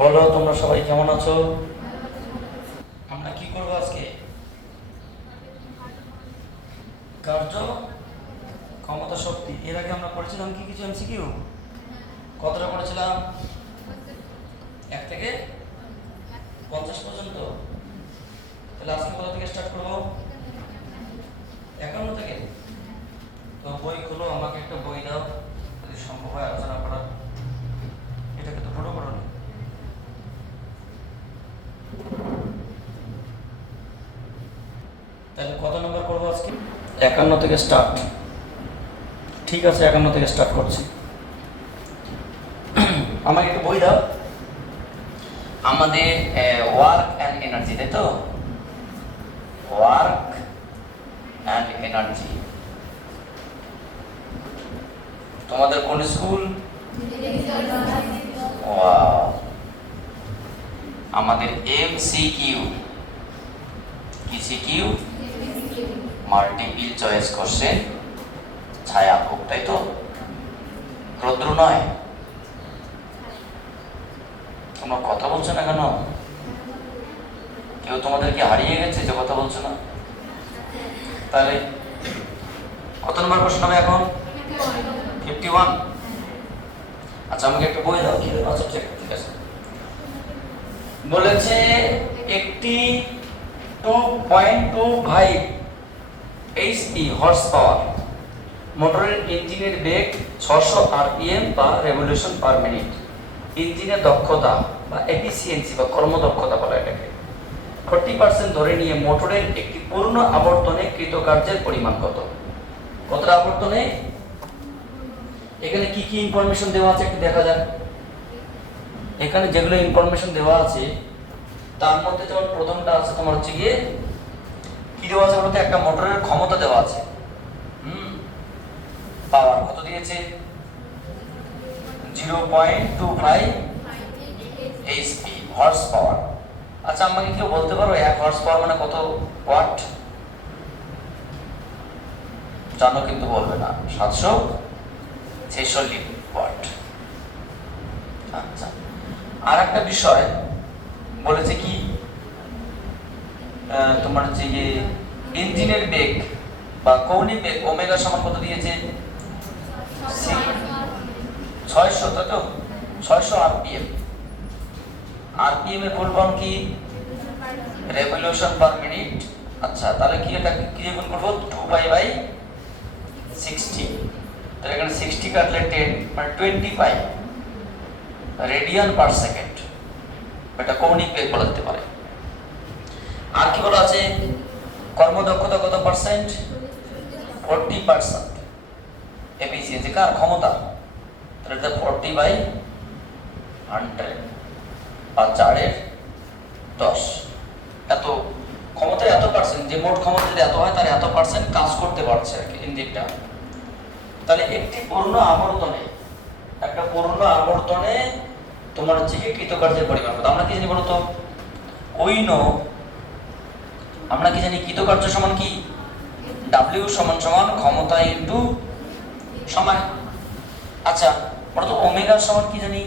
বলো তোমরা সবাই কেমন আছো? আমরা কি করবো আজকে? কার্য ক্ষমতা শক্তি। এর আগে আমরা পড়েছিলাম কি কিছু এমসিকিউ? কতটা পড়েছিলাম? 1 থেকে 50 পর্যন্ত। তাহলে আজকে কোথা থেকে স্টার্ট করবো? 51 থেকে। তো বই খুলো, আমাকে একটা বই দাও যদি সম্ভব হয় আলোচনা করার। এটাকে তো ফটো করো। তাহলে কত নম্বর করবো আজকে? 51 থেকে স্টার্ট। ঠিক আছে, 51 থেকে স্টার্ট করছি। আমাকে একটু বই দাও। আমাদের ওয়ার্ক অ্যান্ড এনার্জি, তাই তো? Work and energy. তোমাদের কোন স্কুল? আমাদের এমসিকিউ। কি সিকিউ? মাল্টিপল চয়েস কোশ্চেন, ছায়া হোক, তাই তো? রৌদ্র নয়। তোমরা কথা বলছো না কেন? কেউ তোমাদেরকে হারিয়ে গেছে যে কথা বলছো না? তাহলে কত নম্বর প্রশ্ন হবে এখন? 51। আচ্ছা, আমাকে একটা বই দাও। আচ্ছা ঠিক আছে। বলেছে একটি 2.25 এইচপি হর্স পাওয়ার মোটরের ইঞ্জিনের বেগ 600 আরপিএম বা রেভলিউশন পার মিনিট। ইঞ্জিনের দক্ষতা বা এফিসিয়েন্সি বা কর্মদক্ষতা বলা এটাকে 40% ধরে নিয়ে মোটরের একটি পূর্ণ আবর্তনে কৃতকার্যের পরিমাণ কত? কতটা আবর্তনে? এখানে কি কি ইনফরমেশন দেওয়া আছে একটু দেখা যাক। এখানে যেগুলো ইনফরমেশন দেওয়া আছে তার মধ্যে যেমন প্রথমটা আছে তোমার হচ্ছে গিয়ে কি দেওয়া আছে বলতে, একটা মোটরের ক্ষমতা দেওয়া আছে। পাওয়ার কত দিয়েছে? 0.25 এইচপি হর্স পাওয়ার। আচ্ছা, আমাকে কেউ বলতে পারো 1 হর্স পাওয়ার মানে কত ওয়াট? জানো কিন্তু বলবে না। 746 ওয়াট। আচ্ছা, আর একটা বিষয় বলেছে কি, তোমার হচ্ছে যে ইঞ্জিনের বেগ বা কৌণিক বেগ ওমেগা সমান কত দিয়েছে? 600, তাই তো? 600 আরপিএম। আরপিএম এর ফুল ফর্ম কি? Revolution per minute. আচ্ছা, তাহলে কি এটা কি গুণ করব? 2π/60। তাহলে এখানে 60 কাটলে 10 মানে 25 রেডিয়ান পার সেকেন্ড। এটা কৌণিক বেগ বলা যেতে পারে। আর কি বলা আছে? কর্মদক্ষতা কত পার্সেন্ট? 40%। এফিসিয়েন্সি কার? ক্ষমতা। তাহলে এটা 40/100 বা 4/10। এত ক্ষমতা, এত পার্সেন্ট, যে মোট ক্ষমতা যদি এত হয় তার এত পার্সেন্ট কাজ করতে পারছে আর কি ইঞ্জিনটা। তাহলে একটি পূর্ণ আবর্তনে, একটা পূর্ণ আবর্তনে তোমার হচ্ছে কি কৃতকার্যের পরিমাণ কত? আমরা কি জানি বলতো? আমরা কি জানি কৃতকার্য সমান কি? ডাব্লিউ সমান সমান ক্ষমতা ইনটু সময়। আচ্ছা, বলতো ওমেগা সমান কি জানি?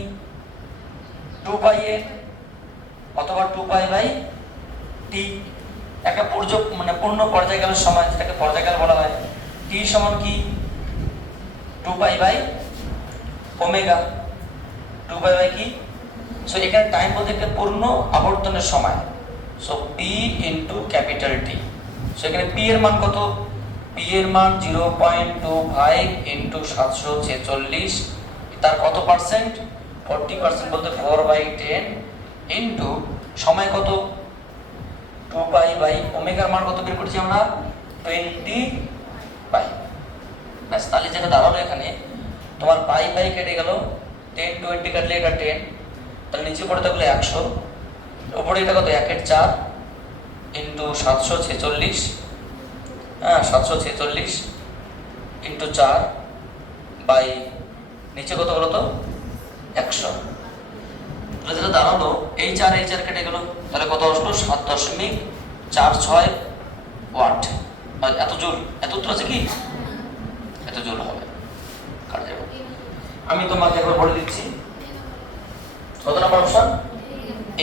2π অথবা 2π/t। একটা পূর্ণ পর্যায়কালের সময়, যেটাকে পর্যায়কাল বলা হয়, t সমান কি? 2π/ওমেগা। 2π কি? সো এখানে টাইম বলতে একটা পূর্ণ আবর্তনের সময়। So p into capital T. So এখানে p এর মান কত? p এর মান 0.25 ইনটু 746। তার কত পার্সেন্ট? 40% বলতে 4/10 ইনটু সময় কত? 2π/ওমেগার মান কত বের করছি আমরা? 20π। ব্যাস, তাহলে যেটা দাঁড়ালো এখানে তোমার পাই কেটে গেল, 10 20 কাটলে এটা 10, তাহলে নিচে পড়ে থাকলো 100, উপরে এটা কত? 1/4 ইন্টু 746। হ্যাঁ, 746 ইন্টু 4 বাই নিচে কত বলো তো? 100। তাহলে যেটা দাঁড়ালো এই 4 কেটে গেল, তাহলে কত আসলো? 7.46 ওয়াট। এত জুল। এত উত্তর আছে কি? এত জুল হবে। আমি তোমাকে একবার বলে দিচ্ছি কত নম্বর option?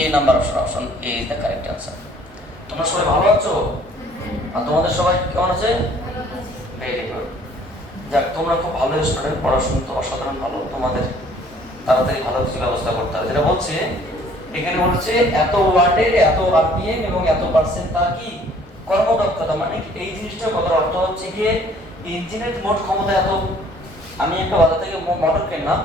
A number option, option A is the correct answer. তোমরা সবাই ভালো আছো? আর তোমাদের সবাই কেমন আছে? Very good. যাক, তোমরা খুব ভালো স্টুডেন্ট, পড়াশোনা তো অসাধারণ ভালো, তোমাদের তাড়াতাড়ি ভালো কিছু ব্যবস্থা করতে হবে। যেটা বলছে এখানে বলছে এত ওয়াটের এত আরপিএম এবং এত পার্সেন্ট তার কি কর্মদক্ষতা, মানে এই জিনিসটার কথার অর্থ হচ্ছে গিয়ে ইঞ্জিনের মোট ক্ষমতা এত। আমি একটা বাজার থেকে মোটর কিনলাম,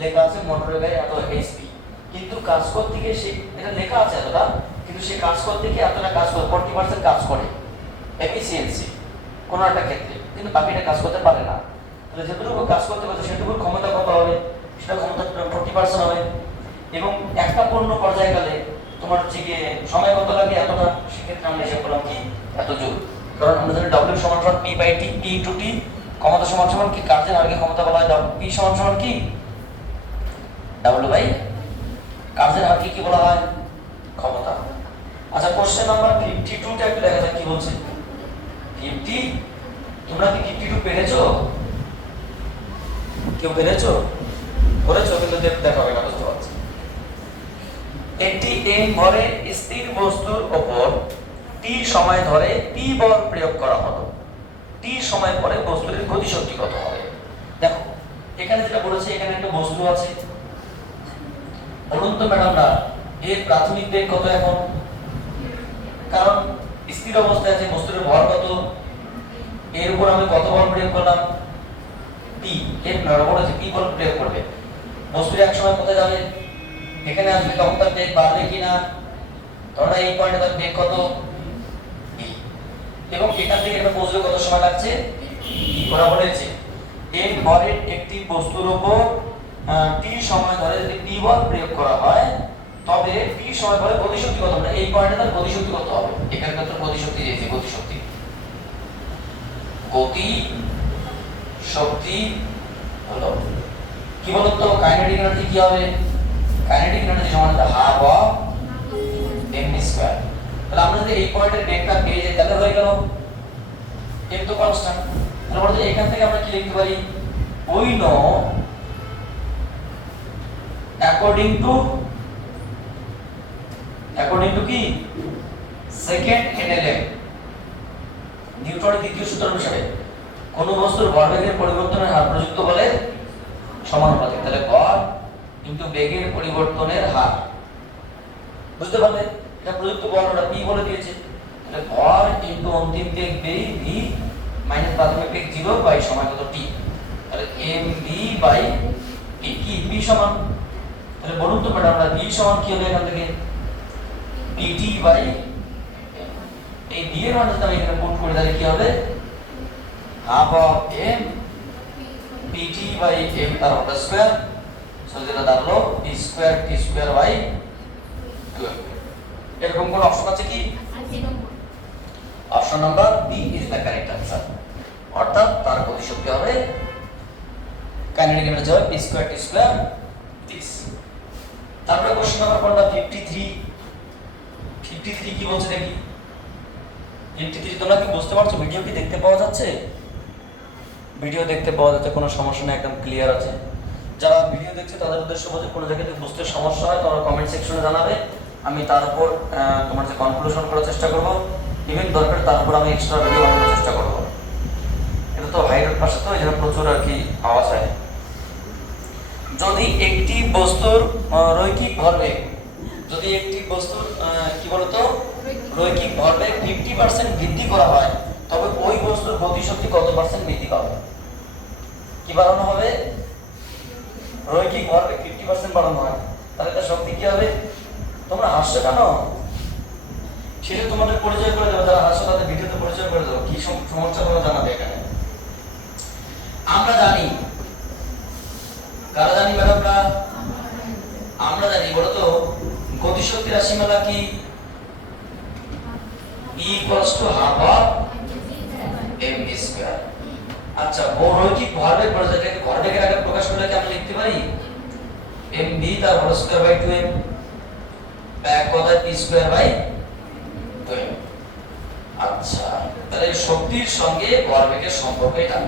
লেখা আছে মোটরের গায়ে এত এইচপি, কিন্তু কাজ করতে গিয়ে সে এটা লেখা আছে এতটা, কিন্তু সে কাজ করতে গিয়ে এতটা কাজ করে 40% কাজ করে এফিসিয়েন্সি কোনো একটা ক্ষেত্রে, কিন্তু বাকিটা কাজ করতে পারে না। তাহলে যেটুকু কাজ করতে পারছে সেটুকুর ক্ষমতা কত হবে? সেটা ক্ষমতা 40% হবে। এবং একটা পণ্য পর্যায়ে গেলে তোমার হচ্ছে গিয়ে সময় কত লাগে? এতটা। সেক্ষেত্রে আমরা হিসাব করলাম কি এত জোর, কারণ আমরা জানি ডব্লিউ সমান সমান P by T, P to T, ক্ষমতা সমান সমান কি কার্যের আগে ক্ষমতা বলা হয় পি সমান সমান কি ডাব্লিউ বাই কার্যের আগে কি বলা হয় ক্ষমতা। আচ্ছা, কোশ্চেন নাম্বার 52 টা একটু দেখা যাক কি বলছে। 50, তোমরা কি 52 পেরেছো? কেউ পেরেছো? করেছো? কিন্তু দেখাবে না, বুঝতে পারছি। একটি m ভরে স্থির বস্তুর উপর t সময় ধরে p বল প্রয়োগ করা হলো, t সময় পরে বস্তুর গতিশক্তি কত হবে? দেখো এখানে যেটা বলেছে, এখানে একটা বস্তু আছে, বলুন তো ম্যাডামরা এর প্রাথমিক বেগ কত এখন? কারণ স্থির অবস্থায় আছে, বস্তুর ভর কত, এর উপর আমি কত বল প্রয়োগ করলাম? p। এর বলেছে p বল প্রয়োগ করবে, বস্তুর এক সময় কোথায় যাবে? এখানে আসলে তখন তার বেগ বাড়বে কিনা? ধরো এই পয়েন্টে তার বেগ কত? p। এবং এখান থেকে এটা পৌঁছতে কত সময় লাগছে? ওরা বলেছে m ভরের একটি বস্তুর উপর t সময় ধরে যদি p বল প্রয়োগ করা হয়, তবে p সময় পরে গতিশক্তি কত হবে? এই পয়েন্টে তার গতিশক্তি কত হবে? এখানে কত গতিশক্তি দিয়েছে? গতিশক্তি, গতি শক্তি হলো কি বলতো? কাইনেটিক এনার্জি কি হবে? কাইনেটিক এনার্জি সমান হাফ অফ mv স্কয়ার। তাহলে আমরা যদি এই পয়েন্টের বেগটা পেয়ে যাই তাহলে হয়ে গেল m তো কনস্ট্যান্ট। তাহলে বলতে এখান থেকে আমরা কি লিখতে পারি? উই নো অ্যাকর্ডিং টু কি সেকেন্ড এনএলএম, নিউটনের দ্বিতীয় সূত্র অনুসারে কোন বস্তুর ভরবেগের পরিবর্তনের হার প্রযুক্ত বলের সমানুপাতিক। তাহলে ভর ইনটু বেগের পরিবর্তনের হার, বুঝতে পারলে? এটা প্রযুক্ত বল, ওটা p বলে দিয়েছে। তাহলে ভর ইনটু অন্তিম বেগ v মাইনাস প্রাথমিক বেগ 0 বাই সময় কত t, তাহলে mv বাই p কি p সমান। তাহলে বলুন তো ম্যাডাম আমরা v সমান কি হবে? এখান থেকে pt বাই এই v এর মানটা আমি এখানে পুট করে তাহলে কি হবে? Half of m pt by m তার হোল স্কয়ার, সো যেটা দাঁড়ালো p square t square by 12। এরকম কোন অপশন আছে কি? Option number B is the correct answer. অর্থাৎ তার গতিশক্তি হবে কাইনেটিক এনার্জি হবে p স্কয়ার t স্কয়ার 30। তারপরে কোশ্চেন নাম্বার কোনটা? 53 কি বলছে দেখি। 53 তোমরা কি বুঝতে পারছো? ভিডিও কি দেখতে পাওয়া যাচ্ছে? ভিডিও দেখতে পাওয়া যাচ্ছে, কোনো সমস্যা নেই, একদম ক্লিয়ার আছে। যারা ভিডিও দেখছে তাদের উদ্দেশ্য বলতে কোনো জায়গাতে বুঝতে সমস্যা হয় তোমরা কমেন্ট সেকশনে জানাবে, আমি তার উপর তোমার যে কনক্লুশন করার চেষ্টা করব, ইভেন দরকার তার উপর আমি এক্সট্রা ভিডিও বানানোর চেষ্টা করব। এটা তো হাই রোড পাশে, তো এখানে প্রচুর আর কি আওয়াজ হয়। যদি একটি বস্তুর রৈখিক ভরবেগ, যদি একটি বস্তুর কি বলতো রৈখিক ভরবেগ 50% বৃদ্ধি করা হয়, তবে ওই বস্তুর গতিশক্তি কত পার্সেন্ট বৃদ্ধি পাবে? কি বাড়ানো হবে? রৈখিক ভরবেগ 50% বাড়ানো হয়, তাহলে তার শক্তি কি হবে? তোমরা হাসছো কেন? সেটা তোমাদের পরিচয় করে দেবো, যারা হাসছো তাদের ভিডিওতে পরিচয় করে দেবো, কি সমস্যা তোমরা জানাবে এখানে। আমরা জানি, কারা জানি ম্যাডামরা? আমরা জানি, বলো তো গতিশক্তির রাশিমালা কি? E equals to half of mv square. আচ্ছা, রৈখিক ভরবেগ পর্যায়টাকে ভরবেগের আগে প্রকাশ করলে কি আমরা লিখতে পারি mv তার হোল স্কয়ার বাই 2m, ব্যাক কথা p স্কয়ার বাই 2m। আচ্ছা, তাহলে শক্তির সঙ্গে ভরবেগের সম্পর্ক এটা।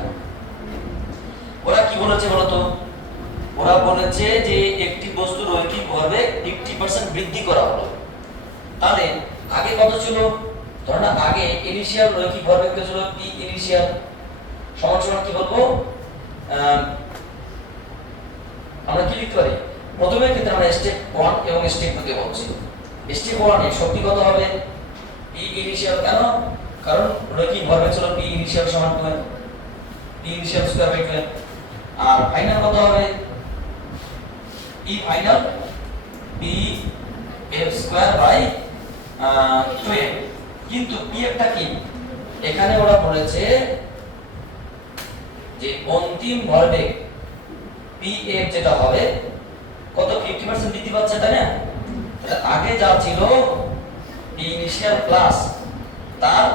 ওরা কি বলেছে বলো তো? ওরা বলেছে যে একটি বস্তুর রৈখিক ভরবেগ 80% বৃদ্ধি করা হলো। তাহলে আগে কত ছিল? ধরো না আগে ইনিশিয়াল রৈখিক ভরবেগ ছিল পি ইনিশিয়াল সমান সমান কি বলবো, আমরা কি লিখতে পারি? প্রথমে কিন্তু আমরা স্টেপ 1 এবং স্টেপ 2 তে বলছি। স্টেপ 1 এ শক্তি কত হবে? P initial. কেন? কারণ রৈখিক ভরবেগ ছিল পি ইনিশিয়াল সমান 2 পি ইনিশিয়াল স্কয়ার বাই 2। আর ফাইনাল কত হবে? P final P F square by 2। কিন্তু পি একটা কি? এখানে ওরা বলেছে যে অন্তিম ভরবেগ পি এফ যেটা হবে কত 50% বৃদ্ধি পাচ্ছে, তাই না? তাহলে আগে যা ছিল পি ইনিশিয়াল প্লাস তার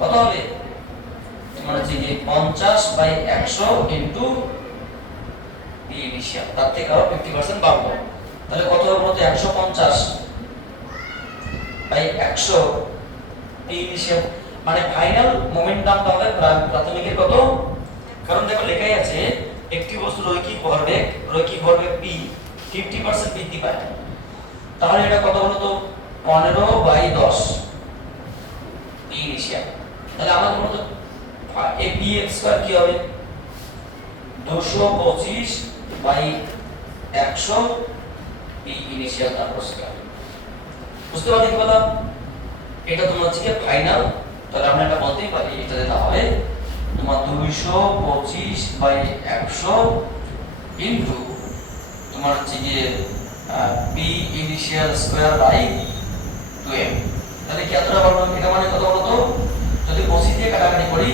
কত হবে? মানে হচ্ছে কি 50 বাই 100 ইনটু পি ইনিশিয়াল, তার থেকে আরো 50% বাড়বে। তাহলে কত হবে বলতে 150 বাই 100 পি ইনিশিয়াল, মানে ফাইনাল মোমেন্টামটা হবে প্রাথমিকের কত? কারণ দেখো লেখাই আছে একটি বস্তুর রৈখিক ভরবেগ পি 50% বৃদ্ধি পায়। তাহলে এটা কত হলো তো 15 বাই 10 পি ইনিশিয়াল। তাহলে আমাদের মতো এ পি এফ স্কয়ার কি হবে? 225 বাই 100 পি ইনিশিয়াল তারপর স্কয়ার। বুঝতে পারলে কি বললাম? এটা তোমার হচ্ছে ফাইনাল। তাহলে আমরা এটা বলতেই পারি এটা যেটা হবে তোমার 225 বাই 100 ইনটু তোমার হচ্ছে গিয়ে P initial square by 2m। তাহলে কি এতটা বললাম? এটা মানে কত বলতো? যদি 25 দিয়ে কাটাকাটি করি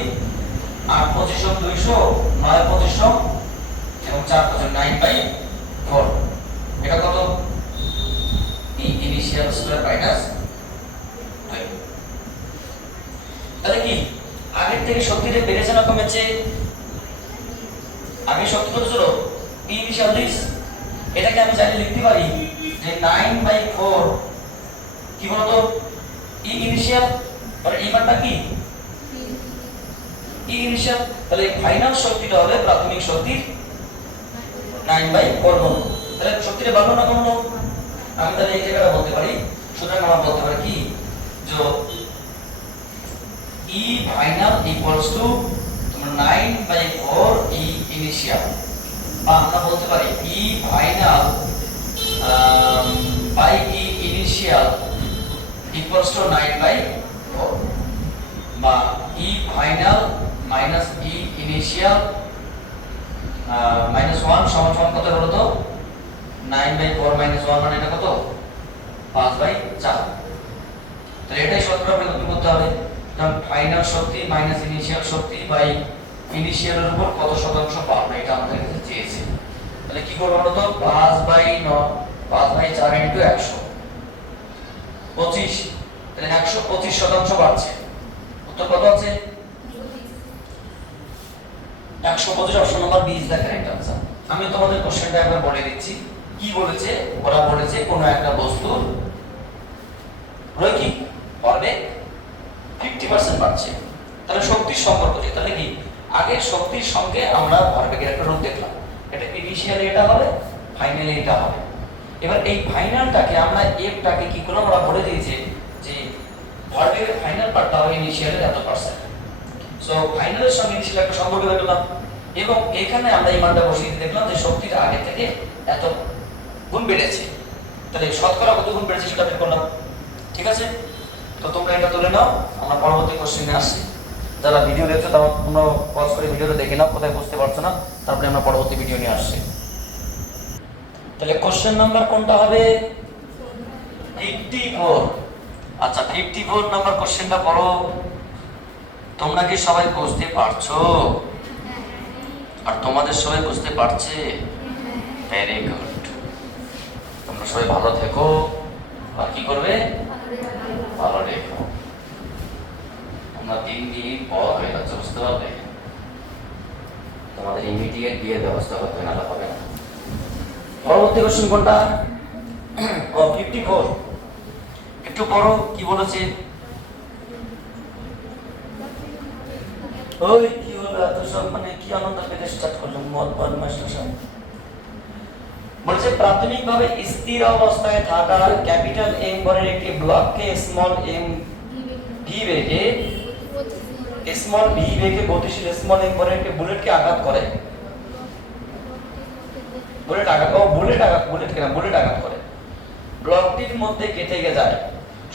8 25 200 9 25 এবং 4 25 9 বাই 4, এটা কত? P initial square minus 2। তাহলে কি আগের থেকে শক্তিটা বেড়েছে না কমেছে? আগে শক্তি কত ছিল? P initial this. এটাকে আমি চাইলে লিখতে পারি যে 9 বাই 4 কি বলতো ই ইনিশিয়াল, আর এই মানটা কি ই ইনিশিয়াল। তাহলে ফাইনাল শক্তিটা হবে প্রাথমিক শক্তির 9 বাই 4 গুণ। তাহলে শক্তিটা বাড়লো না কমলো? আমি তাহলে এই জায়গাটা বলতে পারি, সুতরাং আমরা বলতে পারি কি যে ই ফাইনাল ইকুয়ালস টু তোমার 9 বাই 4 ই ইনিশিয়াল, বা আমরা বলতে পারি E final by E initial equals to 9 by 4, বা E final minus E initial minus 1 সমান সমান কত হলো তো 9 বাই 4 মাইনাস 1 মানে এটা কত 5 বাই 4। তাহলে এটাই সূত্রটা প্রয়োগ করতে হবে। কারণ ফাইনাল শক্তি মাইনাস ইনিশিয়াল শক্তি বাই ইনিশিয়ালের উপর কত শতাংশ পাবো এটা আমাদের কাছে চেয়েছে। তাহলে কি করব বলো তো 5 বাই 4 ইনটু 100 25, তাহলে 125% বাড়ছে। উত্তর কত আছে? 125, option number B is the correct answer. আমি তোমাদের কোশ্চেনটা একবার বলে দিচ্ছি। কি বলেছে? ওরা বলেছে কোন একটা বস্তুর রৈখিক ভরবেগ 50% বাড়ছে। তাহলে শক্তির সম্পর্ক কি? তাহলে কি আগে শক্তির সঙ্গে আমরা ভরবেগের একটা রূপ দেখলাম, এটা ইনিশিয়ালি এটা হবে, ফাইনালি এটা হবে। এবার এই ফাইনালটাকে আমরা এফটাকে কি করলাম? আমরা বলে দিয়েছে যে ভরবেগের ফাইনাল পার্টটা হবে ইনিশিয়ালের এত %। সো ফাইনালের সঙ্গে ইনিশিয়াল একটা সম্পর্ক দেখলাম, এবং এখানে আমরা এই মানটা বসিয়ে দেখলাম যে শক্তিটা আগে থেকে এত গুণ বেড়েছে। তাহলে শতকরা কত গুণ বেড়েছে সেটা বের করলাম। ঠিক আছে, তো তোমরা এটা তুলে নাও, আমরা পরবর্তী কোশ্চেনে আসছি। যারা ভিডিও দেখছো তারা তোমরা পজ করে ভিডিওটা দেখে নাও, কোথায় বুঝতে পারছো না, তারপরে আমরা পরবর্তী ভিডিও নিয়ে আসছি। তাহলে কোশ্চেন নাম্বার কোনটা হবে? 54। আচ্ছা 54 নাম্বার কোশ্চেনটা পড়ো। তোমরা কি সবাই বুঝতে পারছো? আর তোমাদের সবাই বুঝতে পারছে? Very good. তোমরা সবাই ভালো থেকো, আর কি করবে? ভালো রেখো। তোমরা দিন দিন বড় হয়ে যাচ্ছে, বুঝতে পারবে? তোমাদের ইমিডিয়েট বিয়ের ব্যবস্থা করতে না হবে না। পরবর্তী কোশ্চেন কোনটা? 54। একটু পড়ো কি বলেছে। ওই কি হলো এত সব, মানে কি আনন্দ পেতে স্টার্ট করলাম? মদ বদমাশ সব বলছে প্রাথমিকভাবে স্থির অবস্থায় থাকা ক্যাপিটাল এম ভরের একটি ব্লককে স্মল এম ভি বেগে গতিশীল স্মল এম ভরের একটি বুলেটকে আঘাত করে, বুলেট আঘাত করে ব্লকটির মধ্যে গেঁথে যায়।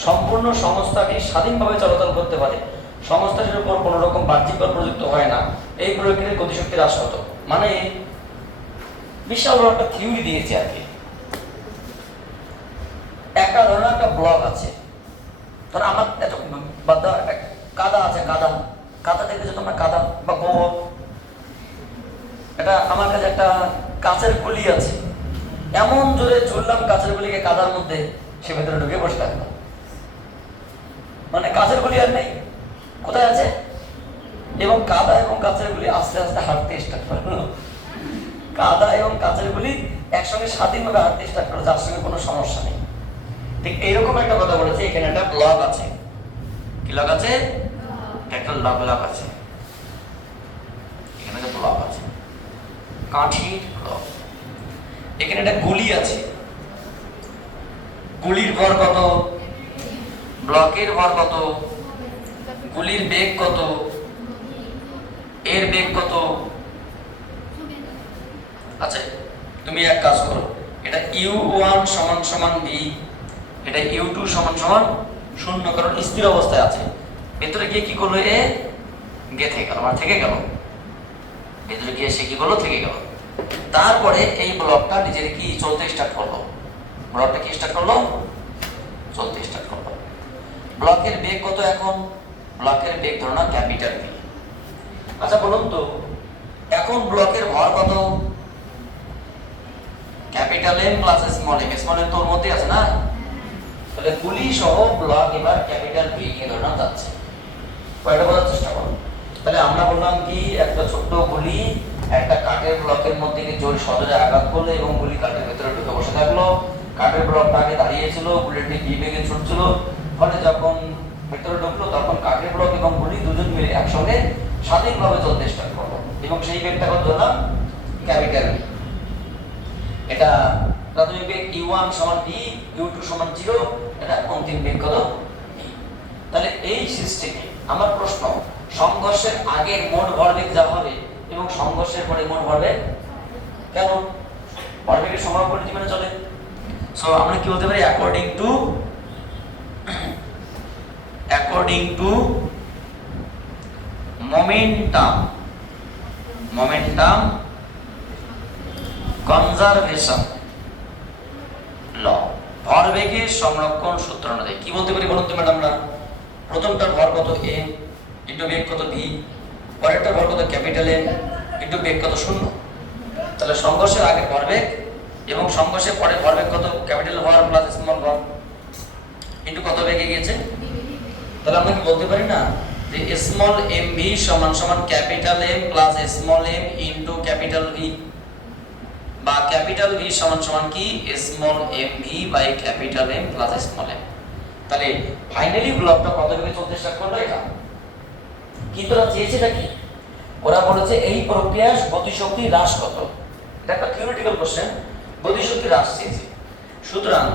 সম্পূর্ণ সংস্থাটি স্বাধীনভাবে চলাচল করতে পারে, সংস্থাটির উপর কোনো রকম বাহ্যিক বল প্রযুক্ত হয় না। এই প্রক্রিয়ার গতিশক্তি হ্রাস কত? মানে বিশাল বড় একটা থিওরি দিয়েছে আর কি। একটা ধরনের একটা ব্লক আছে, ধরো আমার এত বাদা একটা কাদা আছে, কাদা দেখেছো তোমরা, কাদা বা গোবর। এটা আমার কাছে একটা কাঁচের গুলি আছে, এমন জোরে ঝুললাম কাঁচের গুলিকে কাদার মধ্যে, সে ভেতরে ঢুকে বসে থাকলো। মানে কাঁচের গুলি আর নেই, কোথায় আছে? এবং কাদা এবং কাঁচের গুলি আস্তে আস্তে হাঁটতে স্টার্ট করলো। কাদা এবং কাঁচের গুলি একসঙ্গে স্বাধীনভাবে হাঁটতে স্টার্ট করলো, যার সঙ্গে কোনো সমস্যা নেই। ঠিক এইরকম একটা কথা বলেছে, এখানে একটা ব্লক আছে। কি লক আছে? একটা লক আছে, এখানে একটা ব্লক আছে, কাঠির ব্লক। এখানে একটা গুলি আছে, গুলির ভর কত, ব্লকের ভর কত, গুলির বেগ কত, এর বেগ কত। আচ্ছা তুমি এক কাজ করো, এটা u1 সমান সমান v, এটা u2 সমান সমান 0, কারণ স্থির অবস্থায় আছে। ভেতরে গিয়ে কি করলো? এ গেঁথে গেল, মানে থেকে গেল। ভেতরে গিয়ে সে কি করলো? থেকে গেল। তারপরে এই ব্লকটা নিজের কি চলতে স্টার্ট করলো, ব্লকটা কি স্টার্ট করলো? চলতে স্টার্ট করলো। ব্লকের বেগ কত এখন? ব্লকের বেগ ধরো না ক্যাপিটাল ভি। আচ্ছা বলুন তো, এখন ব্লকের ভর কত? Capital M plus small m. Small m তো ওর মধ্যে আছে না, তাহলে গুলি সহ ব্লক এবার ক্যাপিটাল ভি কে ধরনা যাচ্ছে। কয়টা বোঝার চেষ্টা করো। তাহলে আমরা বললাম কি, একটা ছোট্ট গুলি একটা কাঠের ব্লকের মধ্যে জোরে সজোরে আঘাত করলো এবং গুলি কাঠের ভেতরে ঢুকে বসে থাকলো। কাঠের ব্লকটা আগে দাঁড়িয়েছিল, বুলেটটি ভি বেগে ছুটছিল, ফলে যখন ভেতরে ঢুকলো তখন কাঠের ব্লক এবং গুলি দুজন মিলে একসঙ্গে স্বাধীনভাবে চলতে স্টার্ট করলো, এবং সেই বেগটা কত ধরলাম? Capital V. এটা প্রাথমিক বেগ u1 সমান v, u2 সমান 0, এটা অন্তিম বেগ কত? v। তাহলে এই সিস্টেমে আমার প্রশ্ন, সংঘর্ষের আগের মোট ভরবেগ যা হবে এবং সংঘর্ষের পরে মোট ভরবেগ কেন? ভরবেগের সময় পরিধি মেনে চলে। সো আমরা কি বলতে পারি? অ্যাকর্ডিং টু মোমেন্টাম কনজারভেশন ল, ভরবেগের সংরক্ষণ সূত্র অনুযায়ী কি বলতে পারি বলুন তো ম্যাডামরা? প্রথমটার ভর কত? a ইন্টু বেগ কত? v। পরেরটার ভর কত? ক্যাপিটাল M ইন্টু বেগ কত? 0। তাহলে সংঘর্ষের আগের ভরবেগ এবং সংঘর্ষের পরে ভরবেগ কত? ক্যাপিটাল ভর প্লাস স্মল ভর ইন্টু কত বেগে গিয়েছে? তাহলে আমরা কি বলতে পারি না যে স্মল এম ভি সমান সমান capital M plus small m into capital V, বা ক্যাপিটাল ভি সমান সমান কি? Small m v by capital M plus small m. তাহলে ফাইনালি ব্লকটা কত বেগে চলতে স্টার্ট করলো? এটা কিন্তু ওরা চেয়েছেটা কি? ওরা বলেছে এই প্রক্রিয়ার গতিশক্তি হ্রাস কত। এটা একটা থিওরিটিক্যাল কোশ্চেন, গতিশক্তি হ্রাস চেয়েছে। সুতরাং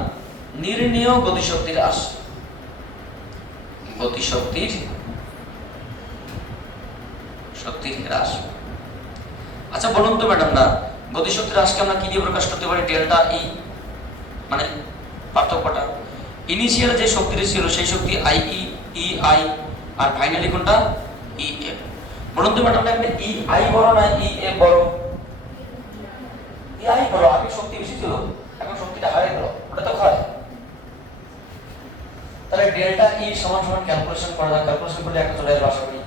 নির্ণেয় গতিশক্তি হ্রাস, গতিশক্তির হ্রাস। আচ্ছা বলুন তো ম্যাডাম না, গতিশক্তি হ্রাসকে আমরা কি দিয়ে প্রকাশ করতে পারি? ডেল্টা ই, মানে পার্থক্যটা। ইনিশিয়াল যে শক্তিটি ছিল সেই শক্তি আই ই, ই আই, আর ফাইনালি কোনটা? E F. বলুন তো ম্যাডাম, এখানে ই আই বড় না ই এফ বড়? ই আই বড়, আগে শক্তি বেশি ছিল, এখন শক্তিটা হারিয়ে গেল, ওটা তো ক্ষয়। তাহলে ডেল্টা ই সমান সমান ক্যালকুলেশন করা যায়, ক্যালকুলেশন করলে একটা চলে আসবে আশা করি।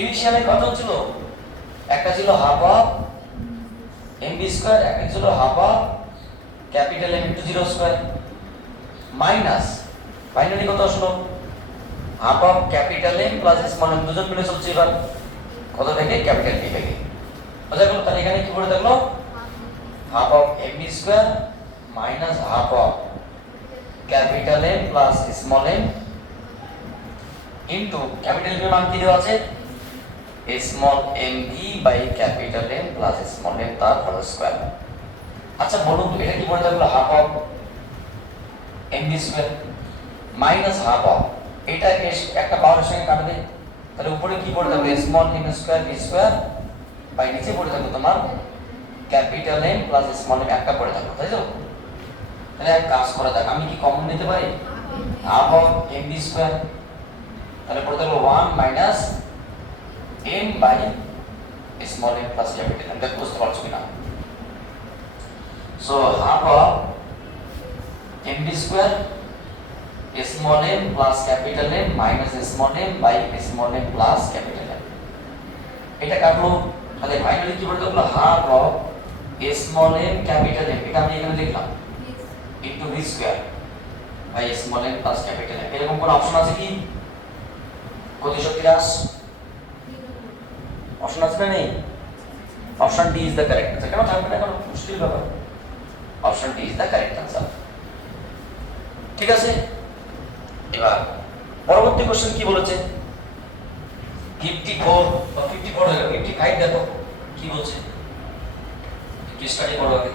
ইনিশিয়ালে কত ছিল? একটা ছিল হাফ অফ এমবি স্কয়ার, একটা ছিল half of capital M into 0 square, minus finally কত আসলো? Half of capital M plus small m, দুজন মিলে চলছে এবার কত থেকে? ক্যাপিটাল টি থেকে। বুঝা গেল? তাহলে এখানে কি পড়ে থাকলো? Half of m v square minus half of capital M plus small m into capital M এর মান কি দেওয়া আছে? Small m v by capital M plus small m তার হোল স্কয়ার। আচ্ছা বলুন তো এটা কি পড়ে থাকলো half of mv square minus half of এটা একটা পাওয়ারের সঙ্গে কাটবে, তাহলে উপরে কি পড়ে থাকবে small m square v square by নিচে পড়ে থাকবে তোমার capital M plus small m একটা পড়ে থাকবে, তাই তো? তাহলে এক কাজ করা যাক, আমি কি কমন নিতে পারি হাফ অফ mv স্কয়ার, তাহলে পড়ে থাকলো 1 minus m by small m plus capital M। দেখো বুঝতে পারছো কিনা? So half of mv square small m plus capital M minus small m by small m plus capital M। এটা কাটলো, তাহলে ফাইনালি কি বলতে হলো half of small m capital M, এটা আমি এখানে লিখলাম into v square by small m plus capital M। এরকম কোন অপশন আছে কি গতি শক্তি হ্রাস? অপশন আছে না নেই? Option D is the correct answer. কেন থাকবে না, কোনো মুশকিল ব্যাপার? Option D is the correct answer. ঠিক আছে, এবার পরবর্তী কোশ্চেন কি বলেছে 54 বা 54 হলো 55। দেখো কি বলছে, একটু স্টাডি করো আগে।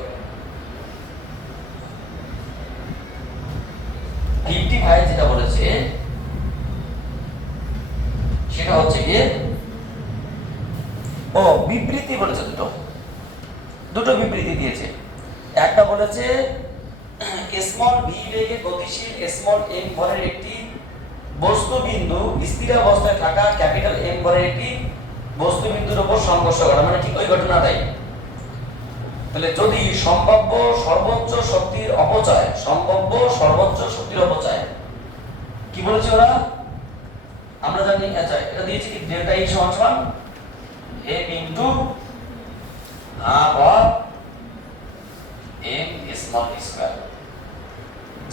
55 যেটা বলেছে সেটা হচ্ছে গিয়ে বিবৃতি বলেছে, দুটো বিবৃতি দিয়েছে। একটা বলেছে স্মল ভি বেগে গতিশীল স্মল m ভরের একটি বস্তু বিন্দু স্থিরাবস্থায় থাকা ক্যাপিটাল M ভরের একটি বস্তু বিন্দুর উপর সংঘর্ষ ঘটে, মানে ঠিক ওই ঘটনাটাই। তাহলে যদি সম্ভাব্য সর্বোচ্চ শক্তির অপচয় কি বলেছে ওরা, আমরা জানি। আচ্ছা এটা দিয়েছে কি ডেল্টা E সমান m into half of m small square.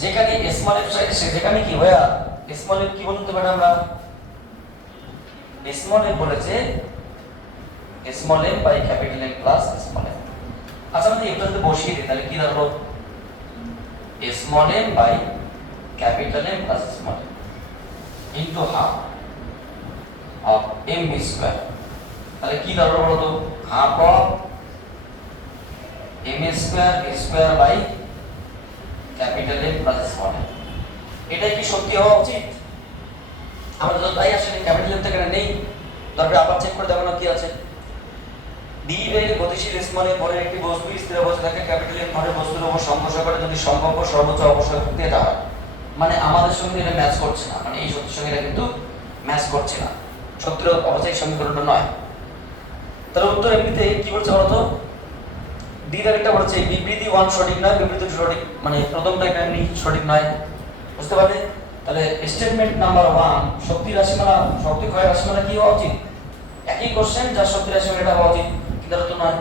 যেখানে স্মল f যেখানে কি হয় স্মল f কি বলতে পারি আমরা, স্মল f বলেছে small m by capital M plus small m। আচ্ছা আমি এটাতে বসিয়ে দিই, তাহলে কি দাঁড়ালো small m by capital M plus small m into half of m square. তাহলে কি দাঁড়ালো বলো তো half of m square v square by capital M plus small m। এটাই কি সত্যি হওয়া উচিত? আমরা তো তাই আসলে ক্যাপিটাল M থেকে নেই, তারপরে আবার চেক করে দেখো না কি আছে। d বেগে গতিশীল স্মল m ভরের একটি বস্তু স্থির অবস্থায় থাকে ক্যাপিটাল M ভরের বস্তুর উপর সংঘর্ষ করে যদি সম্ভাব্য সর্বোচ্চ অবশ্যই শক্তি এটা হয়। মানে আমাদের সঙ্গে এটা ম্যাচ করছে না, মানে এই শক্তির সঙ্গে এটা কিন্তু ম্যাচ করছে না, শক্তির অবস্থায় সমীকরণটা নয়। তাহলে উত্তর এমনিতে কি বলছে বলতো, ডি একটা বলছে বিবৃতি 1 সঠিক নয়, বিবৃতি 2 সঠিক, মানে প্রথমটা এমনি সঠিক নয়, বুঝতে পারলে? তাহলে স্টেটমেন্ট নাম্বার 1 শক্তি রাশিমালা শক্তি ক্ষয় রাশিমালা কি হওয়া উচিত? একই কোশ্চেন যার শক্তি রাশিমালা এটা হওয়া উচিত, কিন্তু এটা তো নয়।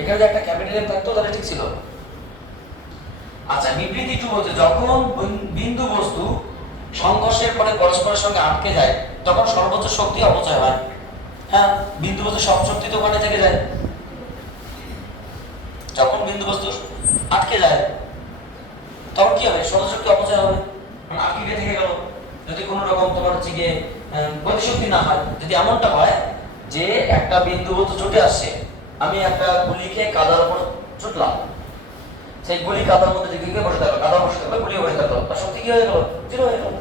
এখানে যে একটা ক্যাপিটাল M থাকতো তাহলে ঠিক ছিল। আচ্ছা বিবৃতি 2 বলছে যখন বিন্দু বস্তু সংঘর্ষের পরে পরস্পরের সঙ্গে আটকে যায় তখন সর্বোচ্চ শক্তি অপচয় হয়। হ্যাঁ, বিন্দু বস্তু সব শক্তি তো ওখানে থেকে যায়। যখন বিন্দু বস্তু আটকে যায় তখন কি হবে, সর্বোচ্চ শক্তি অপচয় হবে, মানে আটকে থেকে গেল। যদি কোনো রকম তোমার হচ্ছে গিয়ে গতিশক্তি না হয়, যদি এমনটা হয় যে একটা বিন্দু বস্তু ছুটে আসছে, আমি একটা গুলিকে কাদার উপর ছুটলাম, সেই গুলি কাদার মধ্যে গিয়ে বসে থাকলো, কাদা বসে থাকলো, গুলি বসে থাকলো, তার শক্তি কি হয়ে গেল, জিরো হয়ে গেল।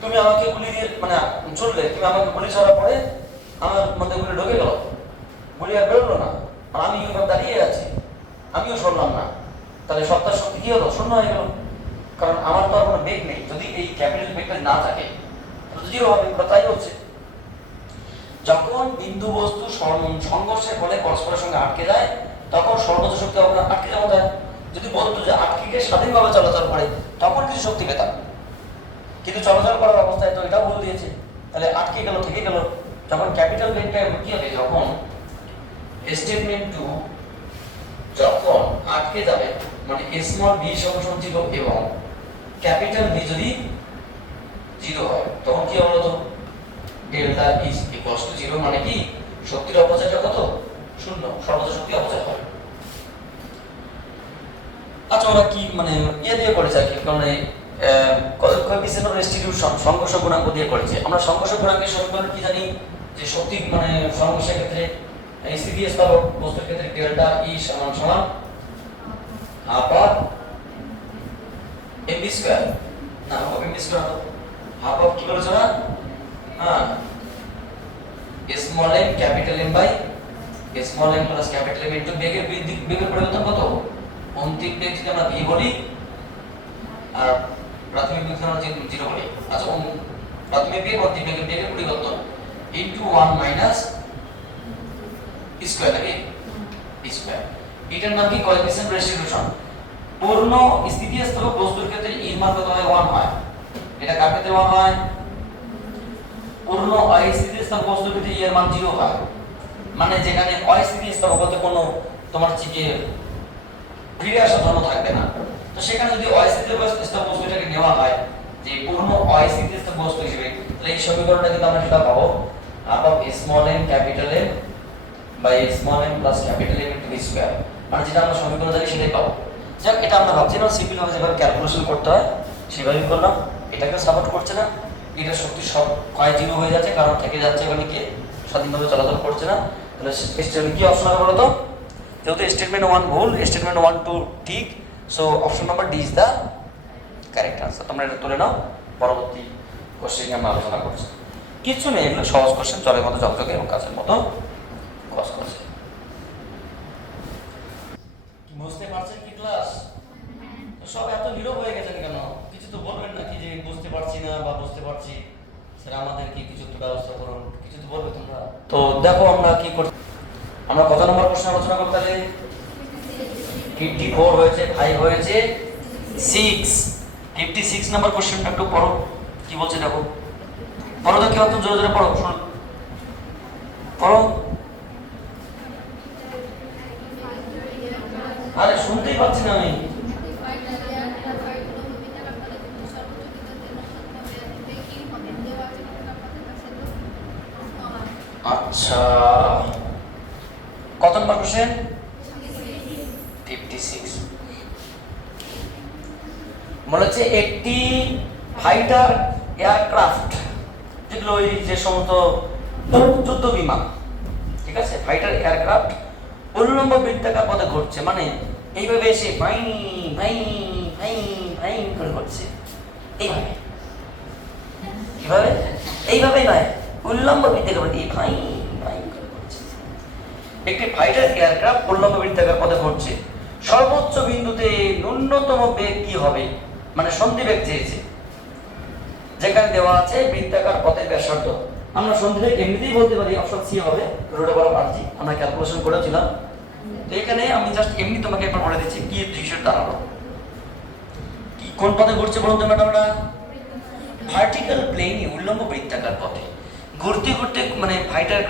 তুমি আমাকে গুলি দিয়ে মানে ছুটলে, তুমি আমাকে গুলি ছড়ার পরে আমার মধ্যে গুলি ঢুকে গেল, গুলি আর বেরোলো না, আর আমি দাঁড়িয়ে আছি, আমিও সরলাম না, তাহলে সত্তার শক্তি কি হলো, শূন্য হয়ে গেল। কারণ আমার তো আর কোনো বেগ নেই, যদি এই ক্যাপিটাল বেগটা না থাকে তাহলে জিরো হবে, তাই হচ্ছে। যখন বিন্দু বস্তু সংঘর্ষের ফলে পরস্পরের সঙ্গে আটকে যায় তখন সর্বোচ্চ শক্তি আটকে যাওয়া যায়। যদি বলতো যে আটকে গিয়ে স্বাধীনভাবে চলাচল করে তখন কিছু শক্তি পেতাম, কিন্তু চলাচল করার অবস্থায় তো এটাও বলে দিয়েছে, তাহলে আটকে গেল, থেকে গেল। যখন ক্যাপিটাল বেগটা কি হবে, যখন স্টেটমেন্ট 2 যখন আটকে যাবে, মানে স্মল v সমান 0 এবং ক্যাপিটাল V যদি 0 হয় তখন কি হবে তো ডেল্টা ইজ ইকুয়ালস টু 0, মানে কি শক্তির অপচয়টা কত, শূন্য, সর্বোচ্চ শক্তি অপচয় হয়। আচ্ছা ওরা কি মানে দিয়ে করেছে আর কি, মানে কোএফিসিয়েন্ট অফ রেস্টিটিউশন সংঘর্ষ গুণাঙ্ক দিয়ে করেছে। আমরা সংঘর্ষ গুণাঙ্কের সমীকরণ কি জানি, যে শক্তি মানে সংঘর্ষের ক্ষেত্রে সিডিএস পাবো বস্তুর ক্ষেত্রে ডেল্টা ই সমান সমান হাফ অফ এমবি স্কয়ার, না half of m v square half of কি বলেছো না, হ্যাঁ small m capital M by small m plus capital M into বেগের বেগের পরিবর্তন কত, অন্তিম বেগ যদি আমরা ভি বলি আর প্রাথমিক বেগ আমরা 0 বলি। আচ্ছা প্রাথমিক বেগ অন্তিম বেগের পরিবর্তন ইনটু 1 মাইনাস স্কয়ার নাকি স্কয়ার, এটার নাম কি কোএফিসিয়েন্ট রেস্টিটিউশন। পূর্ণ স্থিতিস্থাপক বস্তুর ক্ষেত্রে এর মান কত হয় 1 হয়, এটা কার ক্ষেত্রে 1 হয়, পূর্ণ অস্থিতিস্থাপক বস্তুর ক্ষেত্রে এর মান 0 হয়, মানে যেখানে অস্থিতিস্থাপক বলতে কোনো তোমার চিকে ফিরে আসার ধর্ম থাকবে না, তো সেখানে যদি অস্থিতিস্থাপক বস্তুটাকে নেওয়া হয় যে পূর্ণ অস্থিতিস্থাপক বস্তু হিসেবে, তাহলে এই সমীকরণটা কিন্তু আমরা সেটা পাবো half of small m capital M by small m plus capital M into V square, মানে যেটা আমরা সমীকরণ জানি সেটাই পাবো। যাক এটা আমরা ভাবছিলাম সিম্পল ভাবে যেভাবে ক্যালকুলেশন করতে হয় সেভাবেই করলাম, এটাকে সাপোর্ট করছে না, এটা শক্তি সব ক্ষয় 0 হয়ে যাচ্ছে কারণ থেকে যাচ্ছে ওখানে কি স্বাধীনভাবে চলাচল করছে না। তাহলে স্টেটমেন্ট কি অপশন হবে বলো তো, যেহেতু স্টেটমেন্ট 1 ভুল স্টেটমেন্ট 1 2 ঠিক, so option number D is the correct answer. তোমরা এটা তুলে নাও, পরবর্তী কোশ্চেন আমরা আলোচনা করছি। কিছু নেই, এগুলো সহজ কোশ্চেন, চলের মতো ঝকঝকে এবং কাজের মতো সহজ কোশ্চেন। বুঝতে পারছেন কি ক্লাস? সব এত নীরব হয়ে গেছেন কেন? কিছু তো বলবেন না কি যে বুঝতে পারছি না বা বুঝতে পারছি স্যার আমাদের কি কিছু তো ব্যবস্থা করুন, কিছু তো বলবে তোমরা। তো দেখো আমরা কি করছি, আমরা কত নম্বর প্রশ্ন আলোচনা করতে তাহলে 54 হয়েছে, 5 হয়েছে 6, 56 নম্বর কোশ্চেনটা একটু পড়ো কি বলছে দেখো, পড়ো তো, কি একদম জোরে জোরে পড়ো, শুনো পড়ো। আরে শুনতেই পাচ্ছি না আমি। আচ্ছা কত নম্বর কোশ্চেন 56, মনে হচ্ছে একটি ফাইটার এয়ারক্রাফট, যেগুলো ওই যে সমস্ত যুদ্ধ বিমান, ঠিক আছে, ফাইটার এয়ারক্রাফট উল্লম্ব বৃত্তাকার পথে ঘুরছে, মানে এইভাবে এসে ভাই ভাই ভাই ভাই করে ঘুরছে, এইভাবে কিভাবে, এইভাবে নয়, উল্লম্ব বৃত্তাকার পথে ভাই ভাই করে ঘুরছে। একটি ফাইটার এয়ারক্রাফট উল্লম্ব বৃত্তাকার পথে ঘুরছে, সর্বোচ্চ বিন্দুতে ন্যূনতম বেগ কি হবে, মানে সন্ধি বেগ চেয়েছে, যেখানে দেওয়া আছে বৃত্তাকার পথের ব্যাসার্ধ। আমরা সন্ধিবেগ এমনিতেই বলতে পারি অপশন সি হবে √r/g, আমরা ক্যালকুলেশন করেছিলাম। তো এখানে আমি জাস্ট এমনি তোমাকে একবার বলে দিচ্ছি কি দৃশ্যের দাঁড়ালো, কি কোন পথে ঘুরছে বলুন তো ম্যাডামরা, ভার্টিক্যাল প্লেনে উল্লম্ব বৃত্তাকার পথে ঘুরতে ঘুরতে, মানে ফাইটার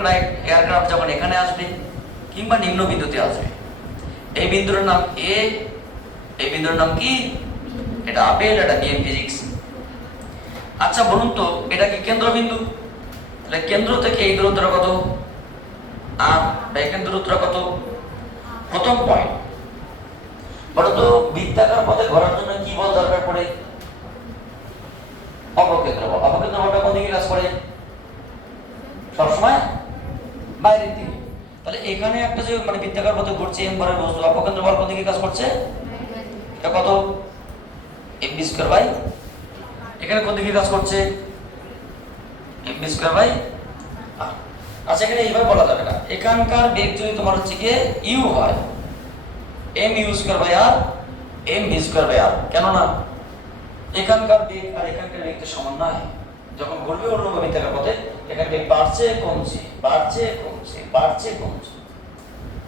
এয়ারক্রাফট যখন এখানে আসবে কিংবা নিম্ন বিন্দুতে আসবে, এই বিন্দুর নাম এ, এই বিন্দুর নাম কি, এটা আপেল, এটা বিএম ফিজিক্স। আচ্ছা বলুন তো এটা কি কেন্দ্রবিন্দু, তাহলে কেন্দ্র থেকে এই দূরত্বটা কত আর এখানে দূরত্বটা কত, প্রথম পয়েন্ট। বলো তো বৃত্তাকার পথে ঘোরার জন্য কি বল দরকার পড়ে, অপকেন্দ্র বল। অপকেন্দ্র বলটা কোন দিকে কাজ করে, সবসময় বাইরের দিকে। তাহলে এখানে একটা যে মানে বৃত্তাকার পথে ঘুরছে এম ভরের বস্তু, অপকেন্দ্র বল কোন দিকে কাজ করছে, এটা কত mv স্কয়ার বাই, এখানে কোন দিকে কাজ করছে mv স্কয়ার বাই r। আচ্ছা এখানে এইভাবে বলা যাবে না, এখানকার বেগ যদি তোমার হচ্ছে কি u হয় mu square by r mv square by r, কেন না এখানকার বেগ আর এখানকার বেগ তো সমান নয়, যখন ঘুরবে উল্লম্ব বৃত্তাকার পথে এখানে বেগ বাড়ছে কমছে বাড়ছে কমছে বাড়ছে কমছে,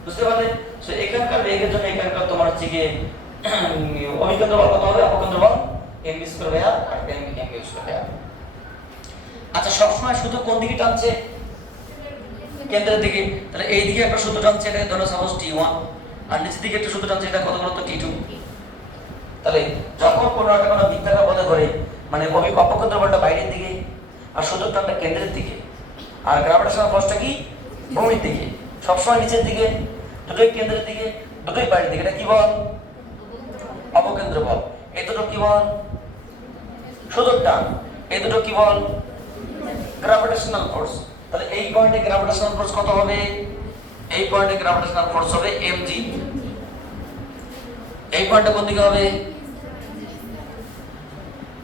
বুঝতে পারলে? সো এখানকার বেগের জন্য এখানকার তোমার হচ্ছে কি অভিকেন্দ্র বল কত হবে, অপকেন্দ্র বল mv স্কয়ার বাই r আর mu স্কয়ার বাই r। আচ্ছা সবসময় শুধু কোন দিকে টানছে, কেন্দ্রের দিকে, তাহলে এই দিকে একটা সূত্র টানছে, এটা ধরো সাপোজ t1, আর নিচের দিকে একটা সূত্র টানছে, এটা কত বলতো t2। তাহলে যখন কোনো একটা কোনো বৃত্তাকার পথে ঘোরে, মানে অপকেন্দ্র বলটা বাইরের দিকে আর সূত্র টানটা কেন্দ্রের দিকে, আর গ্রাভিটেশনাল ফোর্সটা কি ভূমির দিকে, সবসময় নিচের দিকে, দুটোই কেন্দ্রের দিকে দুটোই বাইরের দিকে, এটা কি বল, অপকেন্দ্র বল। এই দুটো কি বল, সূত্র টান, এই দুটো কি বল, গ্রাভিটেশনাল ফোর্স। তাহলে এই পয়েন্টে গ্রাভিটেশনাল ফোর্স কত হবে এই পয়েন্টে গ্র্যাভিটেশনাল ফোর্স হবে mg। এই পয়েন্টে কোন দিকে হবে?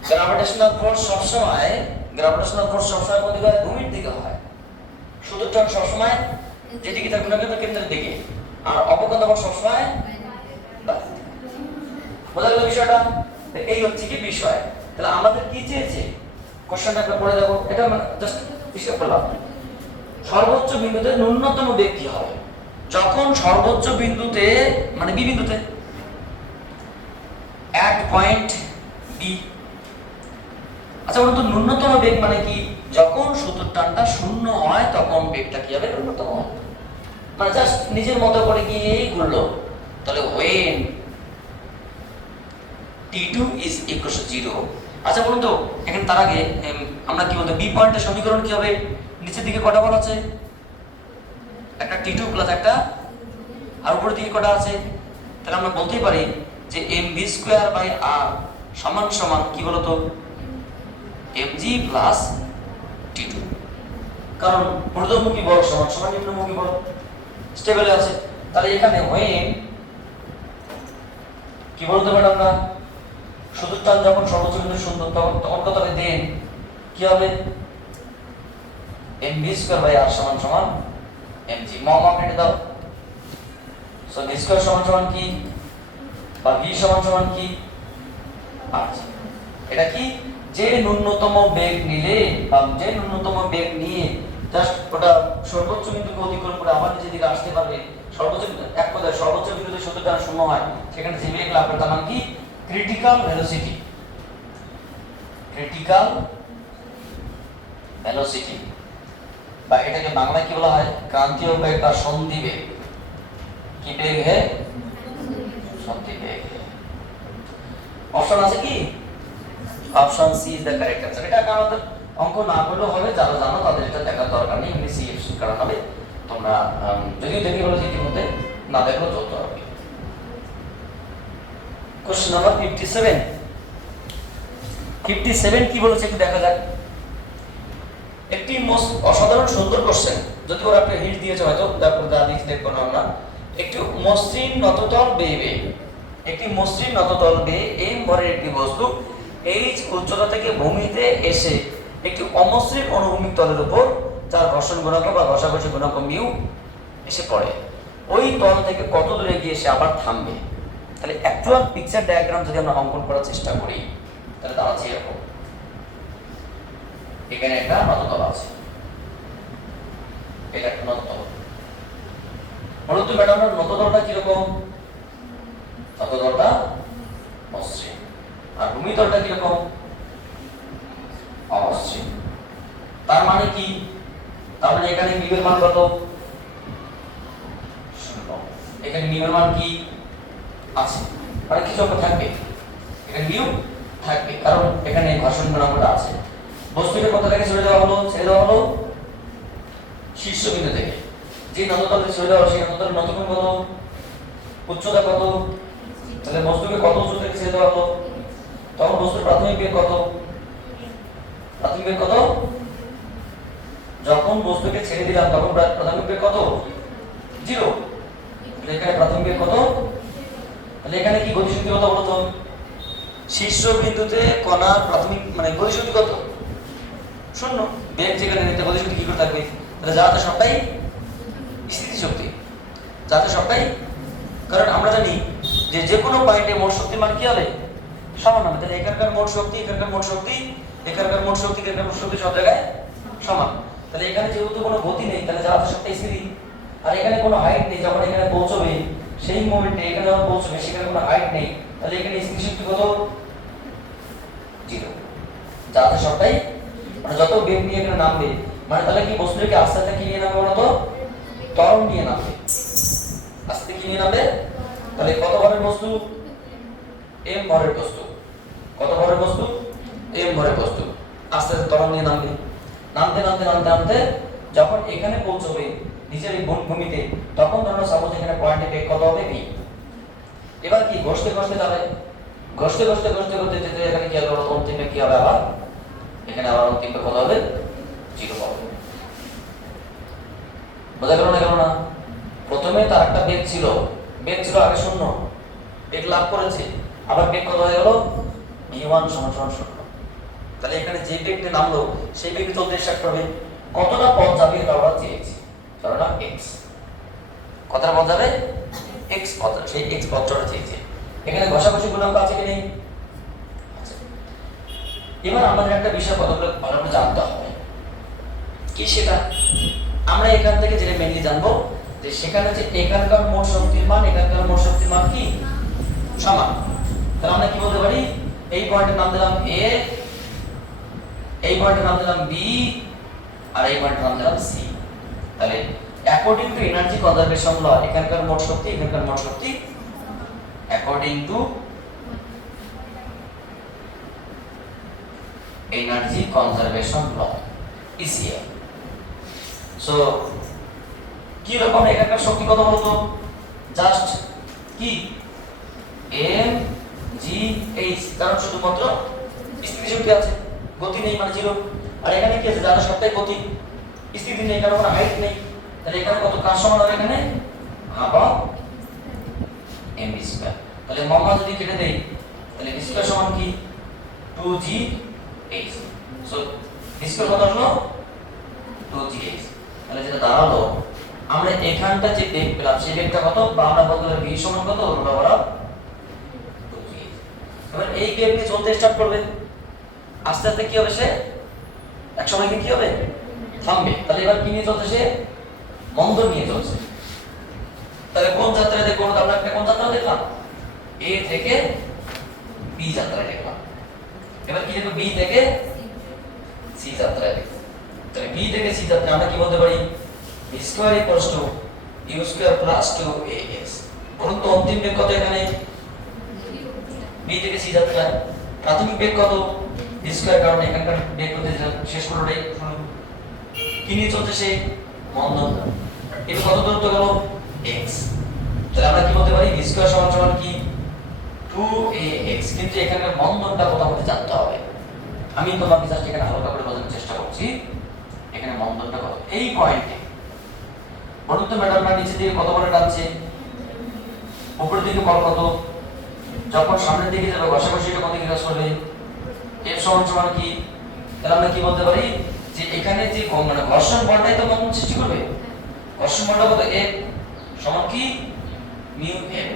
গ্র্যাভিটেশনাল ফোর্স সবসময় কোন দিকে হয়? ভূমির দিকে হয়। শুধু টান সবসময় যেদিকে থাকবে না কেন কেন্দ্রের দিকে, আর অপকেন্দ্র আবার সবসময় বাইরে। বোঝা গেল বিষয়টা? এই হচ্ছে কি বিষয়। তাহলে আমাদের কি চেয়েছে, কোশ্চেনটা আমরা পড়ে দেবো, এটা জাস্ট হিসাব করলাম। সর্বোচ্চ বিন্দুতে ন্যূনতম বেগ কি হবে যখন সর্বোচ্চ বিন্দুতে মানে বি বিন্দুতে এক পয়েন্ট বি। আচ্ছা বলুন তো ন্যূনতম বেগ মানে কি? যখন সূত্র টানটা শূন্য হয় তখন বেগটা কি হবে? ন্যূনতম। মানে জাস্ট নিজের মতো করে গিয়েই ঘুরলো। তাহলে when t2 is equal to 0। আচ্ছা বলুন তো এখানে তার আগে আমরা কি বলতে, বি পয়েন্টের সমীকরণ কি হবে? নিচের দিকে কটা বল আছে? একটা t2 প্লাস একটা, আর উপরের দিকে কটা আছে? তাহলে আমরা বলতেই পারি যে mv স্কয়ার বাই r সমান সমান কি বলতো? mg plus t2। কারণ ঊর্ধ্বমুখী বল সমান সমান নিম্নমুখী বল, স্টেবলে আছে। তাহলে এখানে when কি বলতে পারি আমরা, শুধু টান যখন সর্বোচ্চ বিন্দু শূন্য তখন কত হবে? দেন কি হবে? mv স্কয়ার বাই r সমান সমান mg। মম কেটে দাও। সো v স্কয়ার সমান সমান কি, বা v সমান সমান কি? r। এটা কি? যে ন্যূনতম বেগ নিলে বা যে ন্যূনতম বেগ নিয়ে জাস্ট ওটা সর্বোচ্চ বিন্দুকে অতিক্রম করে আবার নিচের দিকে আসতে পারবে, সর্বোচ্চ এক কথায় সর্বোচ্চ বিন্দুতে শুধু টান শূন্য হয়, সেখানে যে বেগ লাভ করে তার নাম কি? Critical velocity. ক্রিটিক্যাল ভেলোসিটি, বা এটাকে বাংলায় কি বলা হয়? ক্রান্তীয় বেগ বা সন্ধি বেগ। কি বেগ হে? সন্ধি বেগ। অপশন আছে কি? Option C is the correct answer. এটা আমাদের অঙ্ক না করলেও হবে, যারা জানো তাদের এটা দেখার দরকার নেই, এমনি সি এফ করা হবে। তোমরা যদিও দেখে বলো যে ইতিমধ্যে, না দেখলেও চলতে হবে। Question number 57। 57 কি বলেছে একটু দেখা যাক। একটি অসাধারণ সুন্দর কোশ্চেন, যদি ওরা একটা হিন্ট দিয়েছে হয়তো, তারপর যা দিয়েছে দেখবো না আমরা। একটি মসৃণ নততল বেয়ে একটি মসৃণ নততল বেয়ে এম ভরের একটি বস্তু এইচ উচ্চতা থেকে ভূমিতে এসে একটি অমসৃণ অনুভূমিক তলের উপর, যার ঘর্ষণ গুণাঙ্ক বা ঘষাঘষি গুণাঙ্ক মিউ এসে পড়ে, ওই তল থেকে কত দূরে গিয়ে সে আবার থামবে। তাহলে অ্যাকচুয়াল পিকচার ডায়াগ্রাম যদি আমরা অঙ্কন করার চেষ্টা করি, তাহলে দাঁড়াচ্ছে এরকম। এখানে একটা নততল আছে, এটা একটা নততল। বলুন তো ম্যাডাম নততলটা কিরকম? নততলটা মসৃণ। আর ভূমিতলটা কিরকম? অমসৃণ। তার মানে কি? তার মানে এখানে মিউর মান কত? 0। এখানে মিউর মান কি আছে? মানে কিছু একটা থাকবে, এখানে মিউ থাকবে, কারণ এখানে ঘর্ষণ গুণাঙ্কটা আছে। বস্তুকে কোথা থেকে ছেড়ে দেওয়া হলো? ছেড়ে দেওয়া হলো শীর্ষবিন্দু থেকে। যে নততলে ছেড়ে দেওয়া হলো সেই নততলের নতকোণ কত? উচ্চতা কত? তাহলে বস্তুকে কত উচ্চতা থেকে ছেড়ে দেওয়া হলো? তখন বস্তুর প্রাথমিক বেগ কত? প্রাথমিক বেগ কত? যখন বস্তুকে ছেড়ে দিলাম তখন প্রাথমিক বেগ কত? 0। তাহলে এখানে প্রাথমিক বেগ কত? তাহলে এখানে কি গতিশক্তি কত বলতো? শীর্ষ বিন্দুতে কণার প্রাথমিক মানে গতিশক্তি কত? 0। বেগ যেখানে নিতে গতিশক্তি কি করে থাকবে? তাহলে যাতে সবটাই স্থিতিশক্তি, যাতে সবটাই, কারণ আমরা জানি যে যে কোনো পয়েন্টে মোট শক্তির মান কি হবে? সমান হবে। তাহলে এখানকার মোট শক্তি, এখানকার মোট শক্তি, এখানকার মোট শক্তি, এখানকার মোট শক্তি সব জায়গায় সমান। তাহলে এখানে যেহেতু কোনো গতি নেই, তাহলে যাতে সবটাই স্থির। আর এখানে কোনো হাইট নেই, যখন এখানে পৌঁছবে সেই মোমেন্টে এখানে যখন পৌঁছবে সেখানে কোনো হাইট নেই, তাহলে এখানে স্থিতিশক্তি কত? 0। যাতে সবটাই মানে যত বেগ নিয়ে এখানে নামবে, মানে তাহলে কি বস্তুকে আস্তে আস্তে কি নিয়ে নামবে বলতো? ত্বরণ নিয়ে নামবে। আস্তে কি নিয়ে নামবে? তাহলে কত ভরের বস্তু? m ভরের বস্তু। কত ভরের বস্তু? m ভরের বস্তু আস্তে আস্তে ত্বরণ নিয়ে নামবে। নামতে নামতে নামতে নামতে যখন এখানে পৌঁছবে নিচের এই ভূমিতে, তখন ধরো সাপোজ এখানে পয়েন্টে বেগ কত হবে? v। এবার কি ঘষতে ঘষতে যাবে, ঘষতে ঘষতে ঘষতে ঘষতে যেতে এখানে কি হবে? অন্তিম বেগ কি হবে? আবার এখানে আবার অন্তিম বেগ কত হবে? 0 পাবে। বোঝা গেল না? গেল না? প্রথমে তার একটা বেগ ছিল আগে শূন্য, বেগ লাভ করেছে, আবার বেগ কত হয়ে গেল v1 সমান সমান শূন্য। তাহলে এখানে যে বেগটা নামলো সেই বেগ চলতে স্টার্ট করবে। কতটা পথ যাবে এটা আমরা চেয়েছি, ধরো x, কতটা পথ যাবে x পথ, সেই x পথটা চেয়েছি। এখানে ঘষাঘষি গুণাঙ্ক আছে কি নেই? এবার আমাদের একটা বিষয় কতগুলো ভালো করে জানতে হবে, কি সেটা আমরা এখান থেকে যেটা মেনলি জানবো যে সেখানে যে এখানকার মোট শক্তির মান এখানকার মোট শক্তির মান কি সমান। তাহলে আমরা কি বলতে পারি, এই পয়েন্টের নাম দিলাম a, এই পয়েন্টের নাম দিলাম b, আর এই পয়েন্টের নাম দিলাম c। তাহলে according to energy conservation law এখানকার মোট শক্তি এখানকার মোট শক্তি according to energy conservation law ECA. So কি রকম এখানকার শক্তি কত বলতো, জাস্ট কি m g h, কারণ শুধুমাত্র স্থিতি শক্তি আছে, গতি নেই মানে জিরো। আর এখানে কি আছে, যারা সবটাই গতি, স্থিতি নেই, কারণ কোনো হাইট নেই। তাহলে এখানে কত কাজ সমান হবে, এখানে half of m v square. তাহলে মামা যদি কেটে দেই তাহলে v স্কয়ার সমান কি 2g h। So v square কত হলো 2g h। তাহলে যেটা দাঁড়ালো আমরা এখানটা যে বেগ পেলাম সেই বেগটা কত, বা আমরা বলতে পারি v সমান কত root over of 2g h। এবার এই বেগ নিয়ে চলতে স্টার্ট করবে, আস্তে আস্তে কি হবে, সে এক সময় কি হবে থামবে। তাহলে এবার কি নিয়ে চলছে, সে মন্দন নিয়ে চলছে। তাহলে কোন যাত্রায় দেখবো, আমরা একটা কোন যাত্রা দেখলাম, a থেকে b যাত্রায় দেখলাম। এবার কি দেখবো, b থেকে c যাত্রায় দেখবো। তাহলে b থেকে c যাত্রায় আমরা কি বলতে পারি, v square equals to u square plus 2ax। বলুন তো অন্তিম বেগ কত এখানে, b থেকে c যাত্রায় প্রাথমিক বেগ কত v স্কয়ার, কারণ এখানকার বেগ করতে শেষ কোনটাই কি নিয়ে চলছে, সে মন্দন। এর কত দূরত্ব গেল x। তাহলে আমরা কি বলতে পারি, v স্কয়ার সমান সমান কি 2ax। কিন্তু এখানকার মন্দনটা কত আমাদের জানতে হবে। আমি তোমাকে জাস্ট এখানে হালকা করে বোঝানোর চেষ্টা করছি, এখানে মন্দনটা কত এই পয়েন্টে। বলুন তো ম্যাডামরা নিচে দিকে কত করে টানছে, উপরের দিকে বল কত, যখন সামনের দিকে যাবে ঘষাঘষিটা কত দিকে কাজ করবে, f সমান সমান কি। তাহলে আমরা কি বলতে পারি যে এখানে যে মানে ঘর্ষণ বলটাই তো মন্দন সৃষ্টি করবে। ঘর্ষণ বলটা কত, f সমান কি mu m,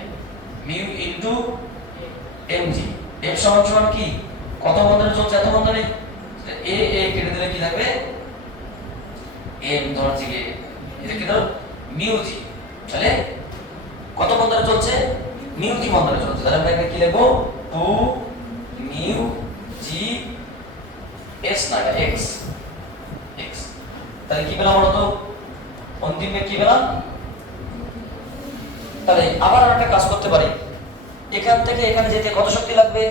mu into mg। f সমান সমান কি, কত বন্ধনে চলছে, এত বন্ধনে a a কেটে দিলে কি থাকবে m, ধর থেকে এটা কি ধর মিউ g। তাহলে কত বন্ধনে চলছে, মিউ g বন্ধনে চলছে। তাহলে আমরা এখানে কি লিখবো 2 মিউ g s না x x। তাহলে কি পেলাম বলতো, অন্তিম বেগ কি পেলাম। তাহলে আবার আমরা একটা কাজ করতে পারি, এখান থেকে এখানে যেতে কত শক্তি লাগবে,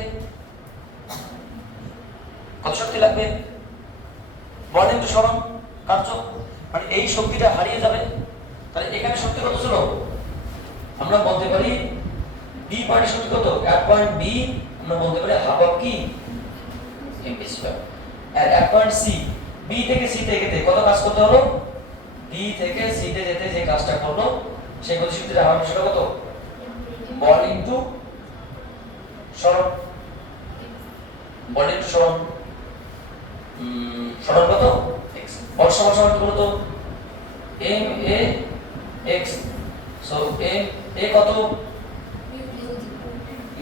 কত শক্তি লাগবে, বল ইনটু সরণ কার্য, মানে এই শক্তিটা হারিয়ে যাবে। তাহলে এখানে শক্তি কত ছিল, আমরা বলতে পারি b পয়েন্টের শক্তি কত, এক পয়েন্ট b আমরা বলতে পারি হাফ অফ কি mv স্কয়ার। আর এক পয়েন্ট c, b থেকে c তে যেতে কত কাজ করতে হলো, b থেকে c তে যেতে যে কাজটা করলো সেই গতিশক্তিটা হার সেটা কত, বল ইনটু সরণ, বল ইনটু সরণ, সরণ কত x। বল সমান সমান কি বলতো m a x। So m a কত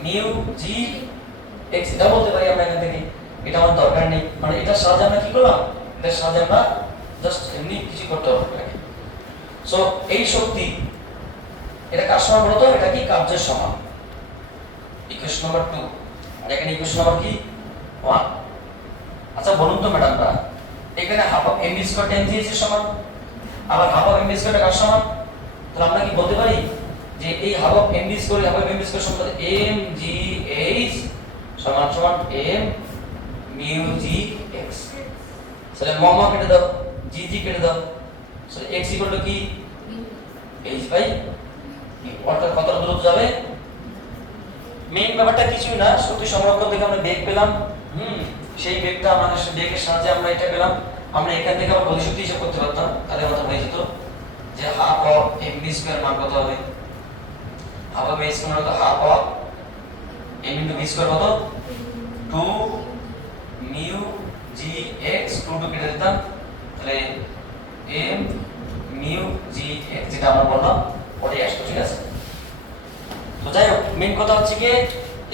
মিউ g x। এটা বলতে পারি আমরা এখান থেকে, এটা আমার দরকার নেই, মানে এটা সাহায্যে আমরা কি করলাম, এটা সাহায্যে আমরা জাস্ট এমনি কিছু করতে হবে। সো এই শক্তি এটা কার সমান বলতো, এটা কি কার্যের সমান, ইকুয়েশন নাম্বার 2। আর এখানে ইকুয়েশন নাম্বার কি 1। আচ্ছা বলুন তো ম্যাডামরা, এখানে half of mv square tan gh এর সমান, আবার হাফ অফ mv স্কয়ার কার সমান। তাহলে আমরা কি বলতে পারি যে এই half of mv square half of mv square সমান mgh সমান সমান m মিউ g x। তাহলে মমা কেটে দাও, g কেটে দাও, তাহলে x ইকুয়াল টু কি h বাই অর্থাৎ কত দূরত্ব যাবে। মেইন ব্যাপারটা কিছুই না, শক্তি সংরক্ষণ থেকে আমরা বেগ পেলাম, সেই বেগটা আমাদের বেগের সাহায্যে আমরা এটা পেলাম। আমরা এখান থেকে আবার গতিশক্তি হিসাব করতে পারতাম, তাহলে আমাদের হয়ে যেত যে হাফ অফ এমডি স্কয়ার মান কত হবে, হাফ অফ এ স্কয়ার কত, half of M into V square কত 2 মিউ জি এক্স 2 কেটে দিতাম, তাহলে এম মিউ জি এক্স যেটা আমরা বললাম ওটাই আসবে, ঠিক আছে। তো যাই হোক, মেইন কথা হচ্ছে কি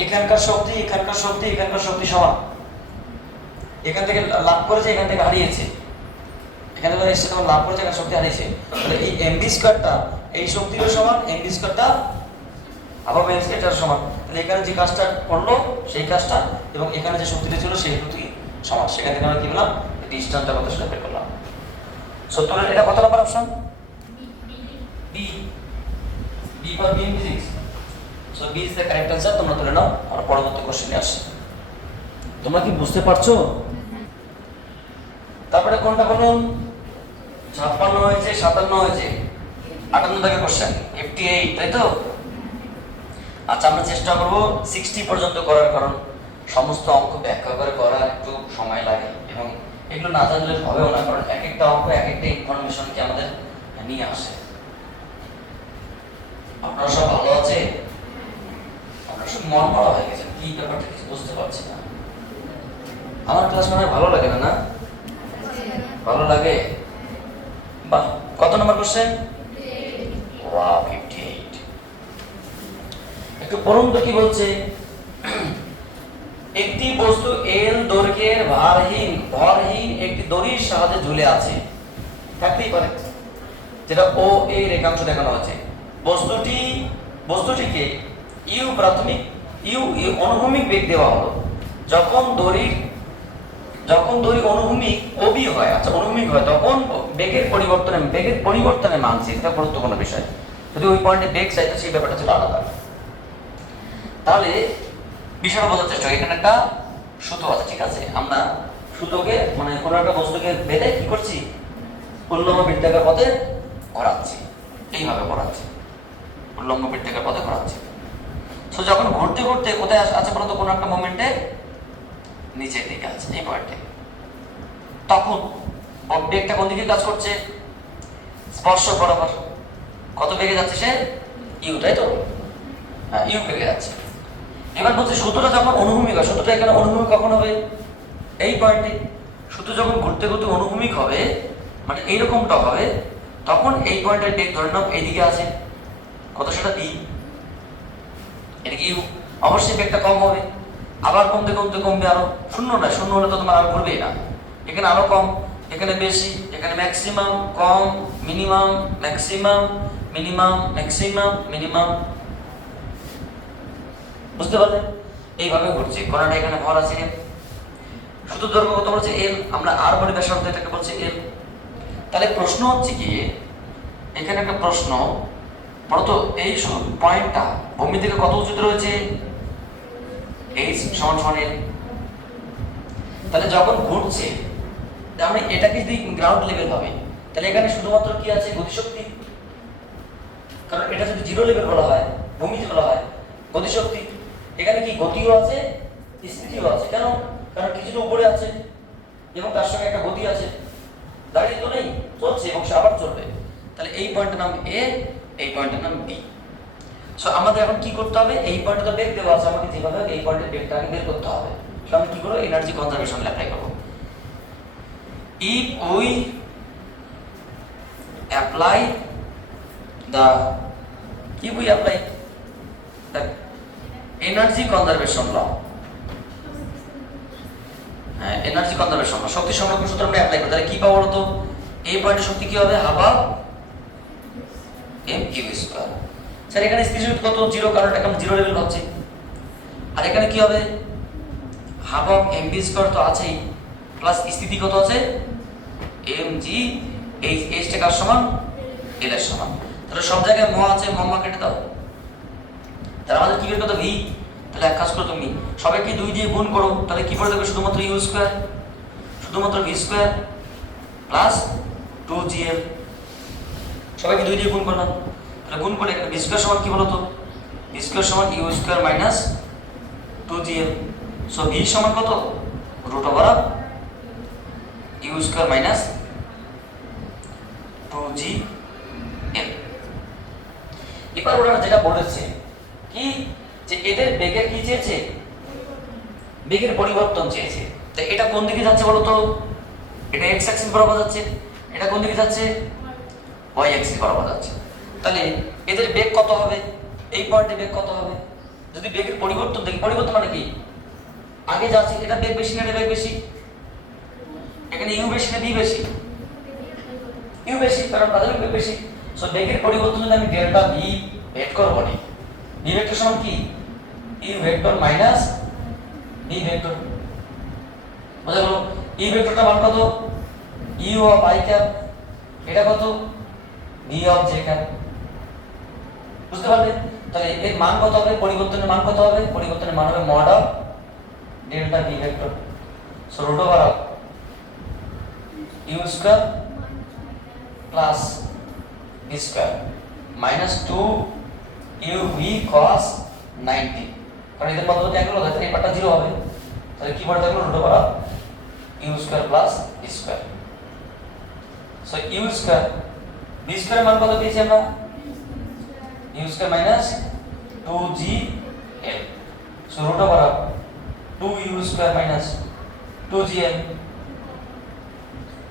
এখানকার শক্তি এখানকার শক্তি এখানকার শক্তি সমান, এখান থেকে লাভ করেছে এখান থেকে হারিয়েছে, এখান থেকে এসে তখন লাভ করেছে এখানে শক্তি হারিয়েছে, তাহলে এই এমবি স্কয়ারটা এই শক্তিরও সমান, এমবি স্কয়ারটা আবার এম স্কয়ারটার সমান, তাহলে এখানে যে কাজটা করলো সেই কাজটা এবং এখানে যে শক্তিটা ছিল সেই দুটোই সমান, সেখান থেকে আমরা কি বললাম ডিসটেন্সটা কত সেটা বের করলাম। সো তোমরা এটা কত number option B, B for B in physics. So B is the correct answer, তোমরা তুলে নাও, আমরা পরবর্তী কোশ্চেনে আসি। তোমরা কি বুঝতে পারছো? তারপরে কোনটা বলুন, 56 হয়েছে 57 হয়েছে 58 থেকে কোশ্চেন 58, তাই তো? আচ্ছা আমরা চেষ্টা করব 60 পর্যন্ত করার, কারণ সমস্ত অঙ্ক ব্যাখ্যা করে করা একটু সময় লাগে এবং এগুলো না জানলে হবেও না, কারণ এক একটা অঙ্ক এক একটা ইনফরমেশনকে আমাদের নিয়ে আসে। আপনারা সব ভালো আছে? আপনারা সব মন মরা হয়ে গেছেন, কি ব্যাপারটা কিছু বুঝতে পারছি না। আমার ক্লাস মনে হয় ভালো লাগে না, না ভালো লাগে? বাহ, কত নম্বর কোশ্চেন? ওয়াও 58। একটু পড়ুন তো কি বলছে। একটি বস্তু এল দৈর্ঘ্যের ভরহীন একটি দড়ির সাহায্যে ঝুলে আছে, থাকতেই পারে, যেটা ও এ রেখাংশ দেখানো আছে। বস্তুটিকে ইউ প্রাথমিক ইউ অনুভূমিক বেগ দেওয়া হলো। যখন দড়ি অনুভূমিক ওবি হয়, আচ্ছা অনুভূমিক হয়, তখন বেগের পরিবর্তনের মান সি, এটা গুরুত্বপূর্ণ বিষয়। যদি ওই পয়েন্টে বেগ চাই তো সেই ব্যাপারটা ছিল আলাদা। তাহলে বিষয়টা বোঝার চেষ্টা করি, এখানে একটা সুতো আছে, ঠিক আছে, আমরা সুতোকে মানে কোনো একটা বস্তুকে বেঁধে কি করছি, উল্লম্ব বৃত্তাকার পথে ঘোরাচ্ছি, এইভাবে ঘোরাচ্ছি, উল্লম্ব বৃত্তাকার পথে ঘোরাচ্ছি। সো যখন ঘুরতে ঘুরতে কোথায় আছে বলতো, কোনো একটা মোমেন্টে নিচের দিকে আছে এই পয়েন্টে, তখন বেগটা কোন দিকে কাজ করছে, স্পর্শক বরাবর। কত বেগে যাচ্ছে সে? ইউ, তাই তো? হ্যাঁ, ইউ বেগে যাচ্ছে। এবার বলছে সুতোটা যখন অনুভূমিক হয়, সুতোটা এখানে অনুভূমিক কখন হবে, এই পয়েন্টে। সুতো যখন ঘুরতে ঘুরতে অনুভূমিক হবে, মানে এইরকমটা হবে, তখন এই পয়েন্টের বেগ ধরে নাও এইদিকে আছে, কত সেটা বি, এদিকে ইউ, অবশ্যই বেগটা কম হবে, আবার কমতে কমতে কমবে আরো, শূন্য না, শূন্য হলে তো তোমার আর ঘুরবেই না, এখানে আরো কম, এখানে বেশি, এখানে ম্যাক্সিমাম, কম, minimum, maximum, minimum, maximum, minimum, বুঝতে পারলেন? এইভাবে ঘুরছে, কোনটা এখানে ভর আছে এল, শুধু দৈর্ঘ্য কত বলছে এল, আমরা আর বলি ব্যাসার্ধ, এটাকে বলছে এল। তাহলে প্রশ্ন হচ্ছে কি, এখানে একটা প্রশ্ন বলতো, এই পয়েন্টটা ভূমি থেকে কত উঁচুতে রয়েছে, এইচ সমান সমান এল। তাহলে যখন ঘুরছে, তার মানে এটাকে যদি গ্রাউন্ড লেভেল হবে, তাহলে এখানে শুধুমাত্র কি আছে, গতিশক্তি, কারণ এটা যদি জিরো লেভেল বলা হয়, ভূমিতে বলা হয় গতিশক্তি, এখানে কি গতিও আছে স্থিতিও আছে। কেন? কারণ কিছুটা উপরে আছে এবং তার সঙ্গে একটা গতি আছে, দাঁড়িয়ে তো নেই, চলছে এবং সে আবার চলবে। তাহলে এই পয়েন্টের নাম এ, এই পয়েন্টের নাম বি। সো আমাদের এখন কি করতে হবে, এই পয়েন্টে তো বেগ দেওয়া আছে, আমাকে যেভাবে এই পয়েন্টের বেগটা আগে বের করতে হবে। তো আমি কি করবো, এনার্জি কনজারভেশন অ্যাপ্লাই করবো। If we apply the energy conservation law, energy conservation law, শক্তি সংরক্ষণ সূত্র আমরা অ্যাপ্লাই করি, তাহলে কি পাবো বলতো, এই পয়েন্টের শক্তি কি হবে, half of M Q square. Sir এখানে স্থির শক্তি কত, জিরো, কারণ এটা আমি জিরো লেভেল ভাবছি, আর এখানে কি হবে, half of M B square তো আছেই, প্লাস স্থিতি কত আছে, এম জি এইচ টা কার সমান, এল এর সমান। তাহলে সব জায়গায় ম আছে, মা কেটে দাও, তাহলে আমাদের কি বের করতে, ভি। তাহলে এক কাজ করো, তুমি সবাইকে 2 দিয়ে গুণ করো, তাহলে কি পড়ে যাবে, শুধুমাত্র ইউ স্কয়ার, শুধুমাত্র ভি স্কয়ার প্লাস 2gl, সবাইকে 2 দিয়ে গুণ করলাম, তাহলে গুণ করে ভি স্কয়ার সমান কি বলো তো, ভি স্কয়ার সমান u square minus 2gl। So v সমান কত, root over of u square minus 2g এবার ওরা যেটা বলেছে কি যে এদের বেগের কি চেয়েছে, বেগের পরিবর্তন চেয়েছে। তো এটা কোন দিকে যাচ্ছে বলো তো? এটা এক্স অ্যাক্সিস বরাবর যাচ্ছে, এটা কোন দিকে যাচ্ছে? ওয়াই অ্যাক্সিস বরাবর যাচ্ছে। তাহলে এদের বেগ কত হবে, এই পয়েন্টে বেগ কত হবে? যদি বেগের পরিবর্তন দেখি, পরিবর্তন মানে কি, আগে যাচ্ছে এটা বেগ বেশি না এটা বেগ বেশি? এখানে ইউ বেশি না বি বেশি? ইউ বেশি, কারণ প্রাথমিক বেগ বেশি। সো বেগের পরিবর্তন যদি আমি ডেল্টা ভি বের করব, ভি ভেক্টর সমান কি, u vector minus v vector. বুঝা গেল? ই ভেক্টরটা মান কত, ইউ অফ আই ক্যাপ, এটা কত, ভি অফ জে ক্যাপ। বুঝতে পারলে? তাহলে এর মান কত হবে, পরিবর্তনের মান কত হবে? পরিবর্তনের মান হবে mod of delta v vector. So root over of u square plus v square minus 2 u v cos 90। কারণ এদের মধ্যে এক হলো, তাহলে এই পার্টটা 0 হবে। তাহলে কি পড়ে থাকলো, root over of u square plus v square. So u square, v স্কয়ারের মান কত পেয়েছি আমরা, u square minus 2gl। So root over of 2u square minus 2gl,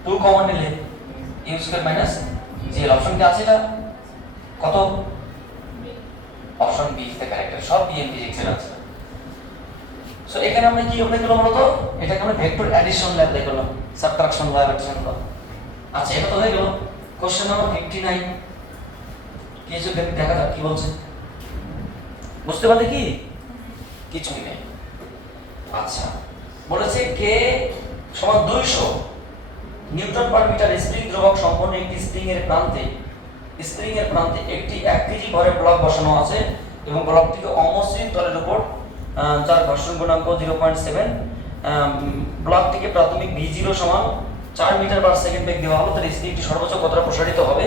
2 common নিলে u square minus gl। Option কি আছে এটা কত, option B is the correct. সব বি এন্ড ডিরেকশন আছে। সো এখানে আমরা কি অ্যাপ্লাই করলাম বলতো, এটাকে আমরা ভেক্টর অ্যাডিশন অ্যাপ্লাই করলাম, সাবট্রাকশন বা অ্যাডিশন করলাম। আচ্ছা এটা তো হয়ে গেল। কোশ্চেন নাম্বার 59 কি আছে দেখা যাক কি বলছে। বুঝতে পারলে কি, কিছুই নেই। আচ্ছা বলেছে কে সমান 200 নিউটন পার মিটার স্প্রিং ধ্রুবক সম্পন্ন একটি স্প্রিং এর প্রান্তে একটি 1 কেজি ভরের ব্লক বসানো আছে এবং ব্লকটিকে অমসৃণ তলের উপর যার ঘর্ষণ গুণাঙ্ক 0.7, ব্লকটিকে প্রাথমিক v0 সমান 4 মিটার পার সেকেন্ড বেগ দেওয়া হলো। তাহলে স্প্রিংটি সর্বোচ্চ কতটা প্রসারিত হবে,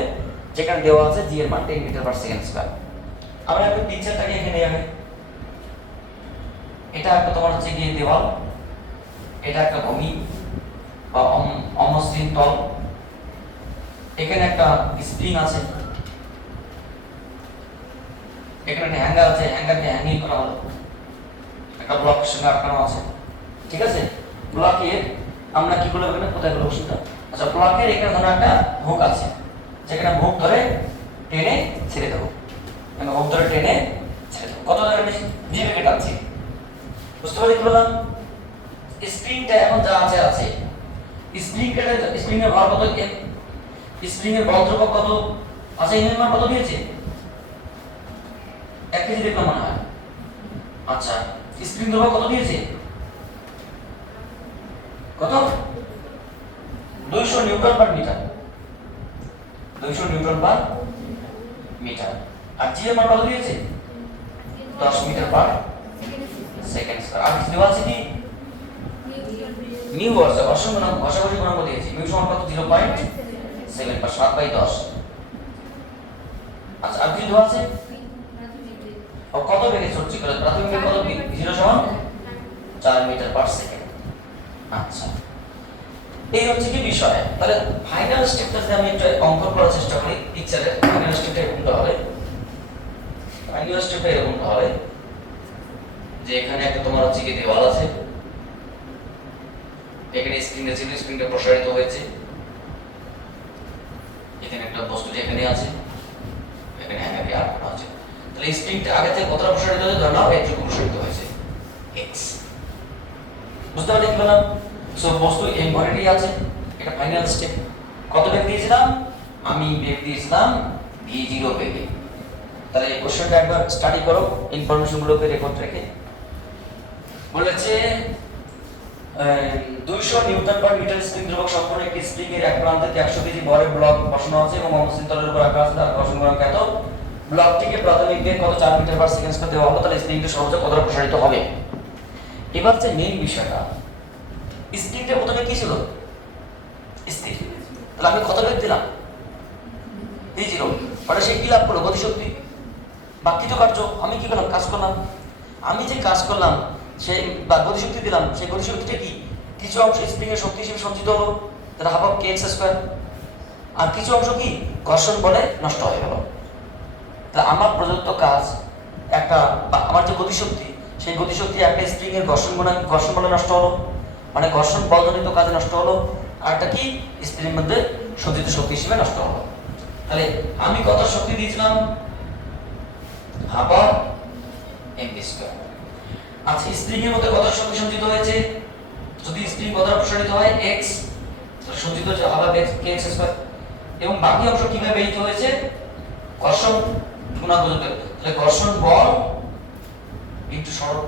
যেখানে দেওয়া আছে g এর মান 10 মিটার পার সেকেন্ড স্কয়ার। আমরা একটু পিকচারটাকে এখানে আগে, এটা একটা তোমার হচ্ছে গিয়ে দেওয়াল, এটা একটা ভূমি বা অমসৃণ তল, এখানে একটা স্প্রিং আছে, এখানে একটা হ্যাঙ্গার আছে, হ্যাঙ্গারকে হ্যাঙ্গিং করা হলো, একটা ব্লকের সঙ্গে আটকানো আছে। ঠিক আছে, ব্লকের আমরা কি করব, এখানে কোথায় হলো সেটা। আচ্ছা ব্লকের এখানে ধরো একটা হুক আছে, যেখানে হুক ধরে টেনে ছেড়ে দেবো, মানে হুক ধরে টেনে ছেড়ে দেবো। কত ধরে ভি বেগে টানছি। বুঝতে পারলি কি বললাম? স্প্রিংটা এখন যা আছে আছে, স্প্রিং এর ভর কত, স্প্রিং এর বল ধ্রুবক কত আছে, এর মান কত দিয়েছে, 1 কেজি দেখলাম মনে হয়। আচ্ছা স্প্রিং ধ্রুবক কত দিয়েছে, কত, 200 newton per metre, 200 newton per metre. আর জি এর মান কত দিয়েছে, 10 মিটার পার সেকেন্ড স্কয়ার। আর কিছু দেওয়া আছে কি, মিউ আছে, ঘর্ষণ গুণাঙ্ক দিয়েছে, মিউ সমান কত, 0.7 বা 7/10। আচ্ছা আর কিছু দেওয়া আছে, কত বেগে চলছে, প্রাথমিক বেগ কত, 0 সমান 4 মিটার পার সেকেন্ড। আচ্ছা এই হচ্ছে কি বিষয়। তাহলে ফাইনাল স্টেপটা যদি আমি একটু অঙ্কন করার চেষ্টা করি, পিকচারের ফাইনাল স্টেপটা এরকমটা হবে, যে এখানে একটা তোমার হচ্ছে কি দেওয়াল আছে, এখানে স্প্রিংটা ছিল, স্প্রিংটা প্রসারিত হয়েছে, এখানে একটা বস্তু এখানে আছে, এখানে হ্যাঙ্গারে আটকানো আছে। তাহলে স্প্রিংটা আগে থেকে কতটা প্রসারিত হয়েছে, ধরে নাও এইটুকু প্রসারিত হয়েছে x। বুঝতে পারলে কি বললাম? সো বস্তু এই ভরেরই আছে, এটা ফাইনাল স্টেপ। কত বেগ দিয়েছিলাম আমি, বেগ দিয়েছিলাম v0 বেগে। তাহলে এই কোশ্চেনটা একবার স্টাডি করো, ইনফরমেশনগুলোকে রেকর্ড রেখে। বলেছে 200 নিউটন পার মিটার স্প্রিং ধ্রুবক সম্পন্ন একটি স্প্রিং এর এক প্রান্তে 100 কেজি ভরের ব্লক বসানো আছে এবং অমসৃণ তলের উপর রাখা আছে, তার ঘর্ষণ গুণাঙ্ক এত, ব্লকটিকে প্রাথমিক বেগ কত 4 মিটার পার সেকেন্ড স্কয়ার দেওয়া হলো। তাহলে স্প্রিংটি সর্বোচ্চ কতটা প্রসারিত হবে। এবার যে মেইন বিষয়টা, স্প্রিংটা প্রথমে কি ছিল, স্থির। তাহলে আমি কত বেগ দিলাম, v0, মানে সে কি লাভ করলো, গতিশক্তি। বাকি তো কার্য আমি কি করলাম, কাজ করলাম। আমি যে কাজ করলাম সেই বা গতিশক্তি দিলাম, সেই গতিশক্তিটা কি, কিছু অংশ স্প্রিং এর শক্তি হিসেবে সঞ্চিত হলো, তাহলে হাফ অফ kx স্কয়ার, আর কিছু অংশ কি ঘর্ষণ বলে নষ্ট হয়ে গেল। তাহলে আমার প্রযুক্ত কাজ একটা, আমার যে গতিশক্তি, সেই গতিশক্তি একটা স্প্রিং এর ঘর্ষণ বলে নষ্ট হলো, মানে ঘর্ষণ বলজনিত কাজে নষ্ট হলো, আর একটা কি স্প্রিং এর মধ্যে সঞ্চিত শক্তি হিসেবে নষ্ট হলো। তাহলে আমি কত শক্তি দিয়েছিলাম? Half of MV square. আচ্ছা, স্প্রিং এর মধ্যে কত শক্তি সঞ্চিত হয়েছে? যদি স্প্রিং কতটা প্রসারিত হয় x, তাহলে সঞ্চিত হচ্ছে হাফ অফ kx স্কয়ার। এবং বাকি অংশ কিভাবে ব্যয়িত হয়েছে? ঘর্ষণ গুণা গুণিত, তাহলে ঘর্ষণ বল ইনটু সরণ।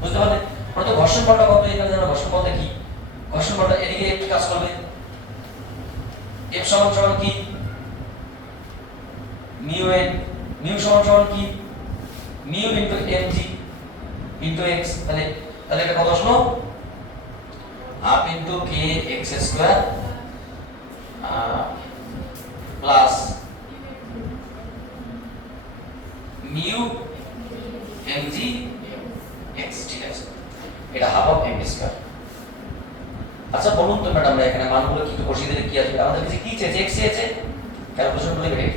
বুঝতে পারলে? আমরা তো ঘর্ষণ বলটা কত, এখানে জানো ঘর্ষণ বলতে কি? ঘর্ষণ বলটা এদিকে একটু কাজ করবে, F সমান সমান কি? মিউ n, মিউ সমান সমান কি? Mu into mg into x। তাহলে এটা কত আসলো? Half into kx square plus mu mg x। ঠিক আছে, এটা হাফ অফ mv স্কয়ার। আচ্ছা বলুন তো ম্যাডাম, আমরা এখানে মানগুলো কি একটু বসিয়ে দিলে কি আসবে? আমাদের কাছে কি চেয়েছে? x চেয়েছে, ক্যালকুলেশন করে বের।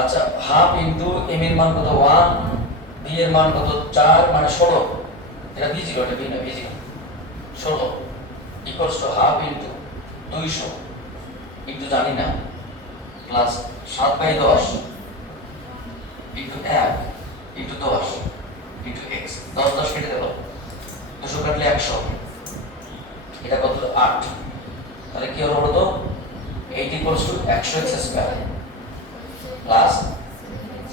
আচ্ছা, হাফ ইনটু m এর মান কত? 1, b এর মান কত? 4, মানে 16। এটা b0, এটা b না, b0 16 equals to half into 200 into জানি না plus 7/10 into 1 into 10 into x। 10 কেটে দেব, 200 কাটলে 100, এটা কত? 8। তাহলে কি হলো বলতো? 8 equals to 100x square plus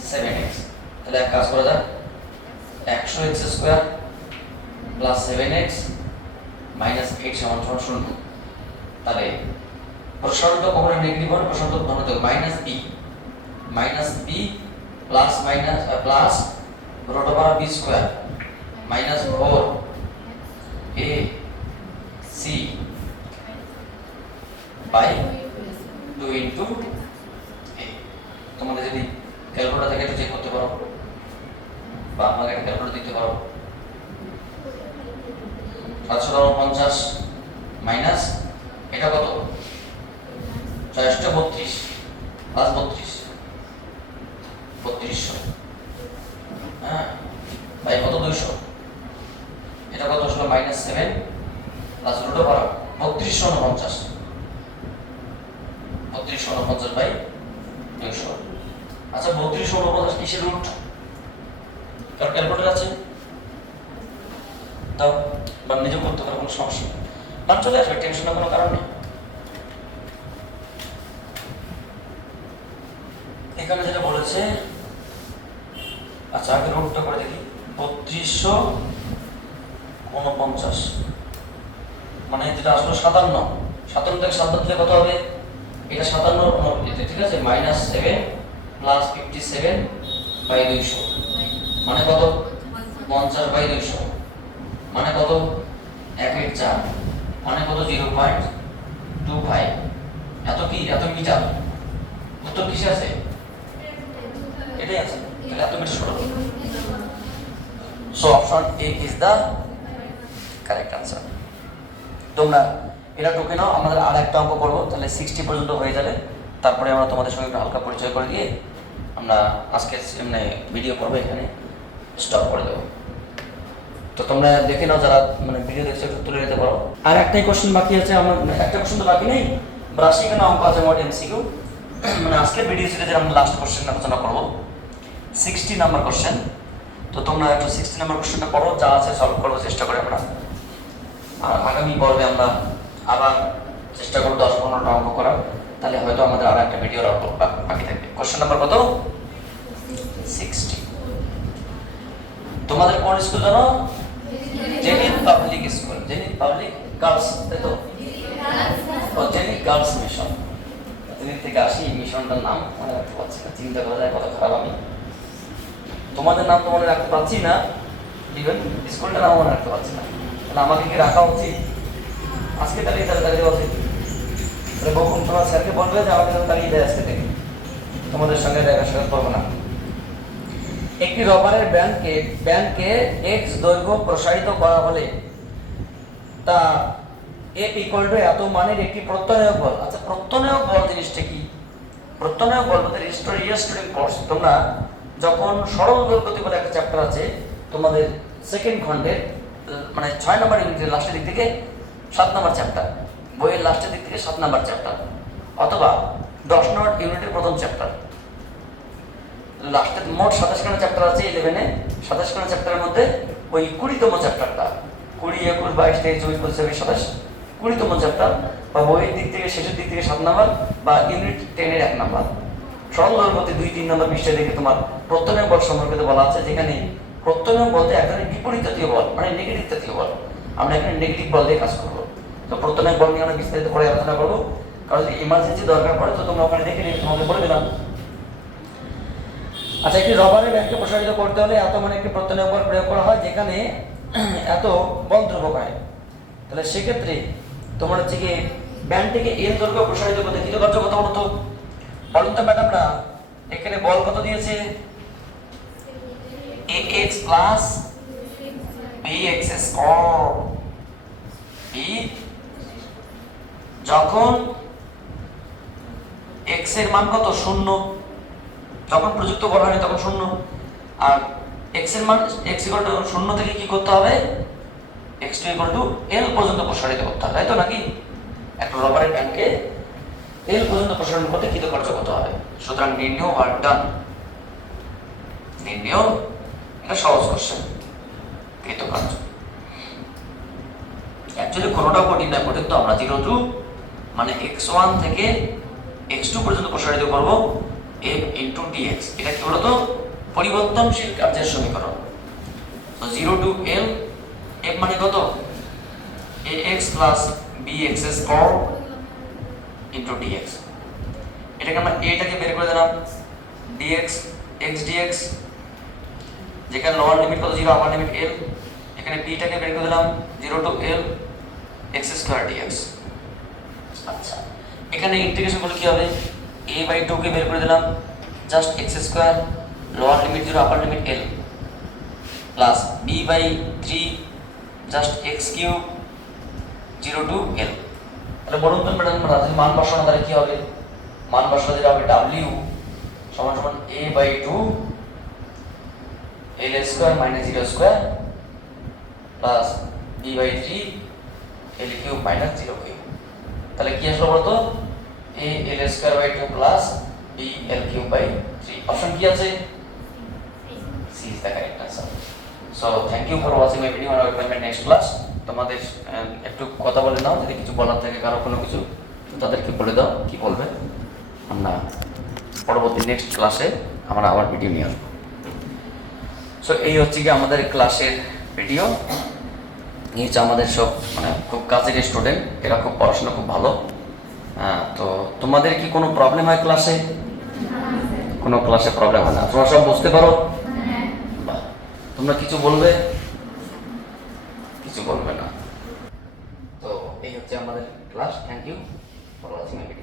7x। তাহলে এক কাজ করা যাক, 100x square plus 7x minus 8 সমান 0। তাহলে প্রসারিত কখনো নেগেটিভ হয়, প্রসারিত ধনাত্মক, minus b plus minus plus root over b square minus 4 a c by 2 into a। তোমাদের যদি ক্যালকুলেটর থেকে একটু চেক করতে পারো, বা আমাকে একটা ক্যালকুলেটর দিতে পারো। 750 মাইনাস এটা কত? 432 প্লাস 3200, হ্যাঁ বাই কত? 200। এটা কত আসলে? Minus 7 plus root over 3249, 3249 by 200। আচ্ছা, 3249 কিসের রুট? কার ক্যালকুলেটর আছে? দাও, বা নিজে করতে পারো, কোনো সমস্যা নেই, মান চলে আসবে, টেনশনের কোনো কারণ নেই। এখানে যেটা বলেছে, আচ্ছা আগে রুটটা করে দেখি। 3249 মানে যেটা আসলে 57, 57 থেকে 7 দিলে কত হবে? এটা 57, ঠিক আছে, মাইনাস 7 প্লাস 57 বাই 200 মানে কত? 50/200 মানে কত? 1/4 মানে কত? 0.25। এত কি? এত মিটার। উত্তর কিসে আছে? এটাই আছে, তাহলে এত মিটার সরল। So option A is the correct answer. তোমরা এটা ঢুকে নাও, আমাদের আর একটা অঙ্ক করবো, তাহলে 60 পর্যন্ত হয়ে যাবে। তারপরে আমরা তোমাদের সঙ্গে একটু হালকা পরিচয় করে দিয়ে আমরা আজকে মানে ভিডিও করবো এখানে স্টপ করে দেবো। তো তোমরা দেখে নাও, যারা মানে ভিডিও দেখছো একটু তুলে নিতে পারো। আর একটাই কোশ্চেন বাকি আছে, আমার একটা কোশ্চেন তো বাকি নেই, 82 কেন অঙ্ক আছে মোট এমসিকিউ। মানে আজকের ভিডিও সিরিজে আমরা লাস্ট কোশ্চেন আলোচনা করবো, 60 নাম্বার কোশ্চেন। তো তোমরা একটু 60 নাম্বার কোশ্চেনটা পড়ো, যা আছে সলভ করবো চেষ্টা করি আমরা। আর আগামী পর্বে আমরা আবার চেষ্টা করবো 10-15টা অঙ্ক করার, তাহলে হয়তো আমাদের আর একটা ভিডিও বাকি থাকবে। কোশ্চেন নাম্বার কত? 60। তোমাদের কোন স্কুল জানো? Zenith public school, zenith public girls, তাই তো? Zenith girls mission. জেনিথ থেকে আসি, মিশনটার নাম মনে রাখতে পারছি না, চিন্তা করা যায় কত খারাপ আমি। তোমাদের নাম তো মনে রাখতে পারছি না, ইভেন স্কুলটার নাম মনে রাখতে পারছি না, তাহলে আমাকে কি রাখা উচিত আজকে? তাড়িয়ে দেওয়া উচিত। কখন তোমার স্যারকে বলবে যে আমাকে তাড়িয়ে দেয় আজকে থেকে, তোমাদের সঙ্গে দেখা সাক্ষাৎ করবো না। একটি রবারের ব্যান্ডকে এক্স দৈর্ঘ্য প্রসারিত করা হলে তা এফ ইকুয়াল টু এত মানের একটি প্রত্যনয়ক বল। আচ্ছা, প্রত্যনয়ক বল জিনিসটা কি? প্রত্যয় বল বলতে রিস্টোরিং কোর্স। তোমরা যখন সরল দোল গতি বলে একটা চ্যাপ্টার আছে তোমাদের সেকেন্ড খণ্ডের মানে 6 নম্বর ইউনিটের লাস্টের দিক থেকে 7 নম্বর চ্যাপ্টার, বইয়ের লাস্টের দিক থেকে 7 নম্বর চ্যাপ্টার, অথবা 10 নম্বর ইউনিটের প্রথম চ্যাপ্টার। লাস্টের মোট 27 খানা চ্যাপ্টার আছে 11-এ। 27 খানা চ্যাপ্টারের মধ্যে ওই 20তম চ্যাপ্টারটা 20, 21, 22, 23, 24, 25, 27, 20তম চ্যাপ্টার বা বইয়ের দিক থেকে শেষের দিক থেকে 7 নম্বর বা ইউনিট 10-এর 1 নম্বর। সরল দোল গতি 2-3 নম্বর পৃষ্ঠায় দেখে তোমার প্রত্যয় বল সম্পর্কে বলা আছে, যেখানে প্রত্যয় বলতে এক ধরনের বিপরীত জাতীয় বল, মানে নেগেটিভ জাতীয় বল। আমরা এখানে নেগেটিভ বল দিয়ে কাজ করবো। তো প্রত্যয় বল নিয়ে আমরা বিস্তারিত পরে আলোচনা করবো, কারণ যদি ইমার্জেন্সি দরকার পড়ে তো তোমরা ওখানে দেখে নিয়ে তোমাকে বলে দিলাম। আচ্ছা, একটি রবারের ব্যান্ডকে প্রসারিত করতে হলে এত মানে একটি প্রত্যয় বল প্রয়োগ করা হয় যেখানে এত বল ধ্রুবক হয়। তাহলে সেক্ষেত্রে তোমার হচ্ছে কি ব্যান্ডটিকে এল দৈর্ঘ্য প্রসারিত করতে কি কার্য কত বলতো বলুন তো ম্যাডামরা? এখানে বল কত দিয়েছে? ax plus bx square b, যখন x এর মান কত? 0, যখন প্রযুক্ত বল হয় তখন 0, আর x এর মান x = 0 থেকে কি করতে হবে? x = l পর্যন্ত প্রসারিত করতে হবে, তাই তো নাকি? একটা রবারের ব্যান্ডকে l পর্যন্ত প্রসারণ করতে কৃতকার্য করতে হবে। সুতরাং নির্ণয় ওয়ার্ক ডান, নির্ণয়, এটা সহজ কোশ্চেন। কৃতকার্য অ্যাকচুয়ালি কোনোটাও কঠিন না, কঠিন তো আমরা 0 টু মানে x1 থেকে x2 পর্যন্ত প্রসারিত করব f ইনটু dx। এটা কি বলতো? পরিবর্তনশীল কার্যের সমীকরণ। তো 0 টু l f মানে কত? ax plus bx square into dx। এটাকে আমরা এটাকে বের করে দিলাম dx x dx, যেখানে লোয়ার লিমিট কত 0, আপার লিমিট l। এখানে b টাকে বের করে দিলাম 0 to l x square dx। আচ্ছা, এখানে ইন্টিগ্রেশন করলে কি হবে? a/2 কে বের করে দিলাম just x square, lower limit 0, upper limit l, plus b/3 just x cube 0 to l। তাহলে বলুন তো ম্যাডাম যদি মান বসানো তাহলে কি হবে? মান বসানো যেটা হবে w সমান সমান a/2 l square minus 0 square plus b/3 l cube minus 0 cube. তাহলে কি আসলো বলতো? a l square by 2 plus b l cube by 3। Option কি আছে? C is the correct answer. So thank you for watching my video, আর my next class. তোমাদের একটু কথা বলে নাও, যদি কিছু বলার থাকে কারো কোনো কিছু তাদেরকে বলে দাও, কি বলবে। আমরা পরবর্তী নেক্সট ক্লাসে আমরা আবার ভিডিও নিয়ে আসবো। সো এই হচ্ছে কি আমাদের ক্লাসের ভিডিও। এই হচ্ছে আমাদের সব মানে খুব কাছের স্টুডেন্ট, এরা খুব পড়াশোনা খুব ভালো। তো তোমাদের কি কোনো প্রবলেম হয় ক্লাসে? কোনো ক্লাসে প্রবলেম হয় না? তোমরা সব বুঝতে পারো? বাহ, তোমরা কিছু বলবে? কিছু বলবে না? তো এই হচ্ছে আমাদের class. Thank you for watching my video.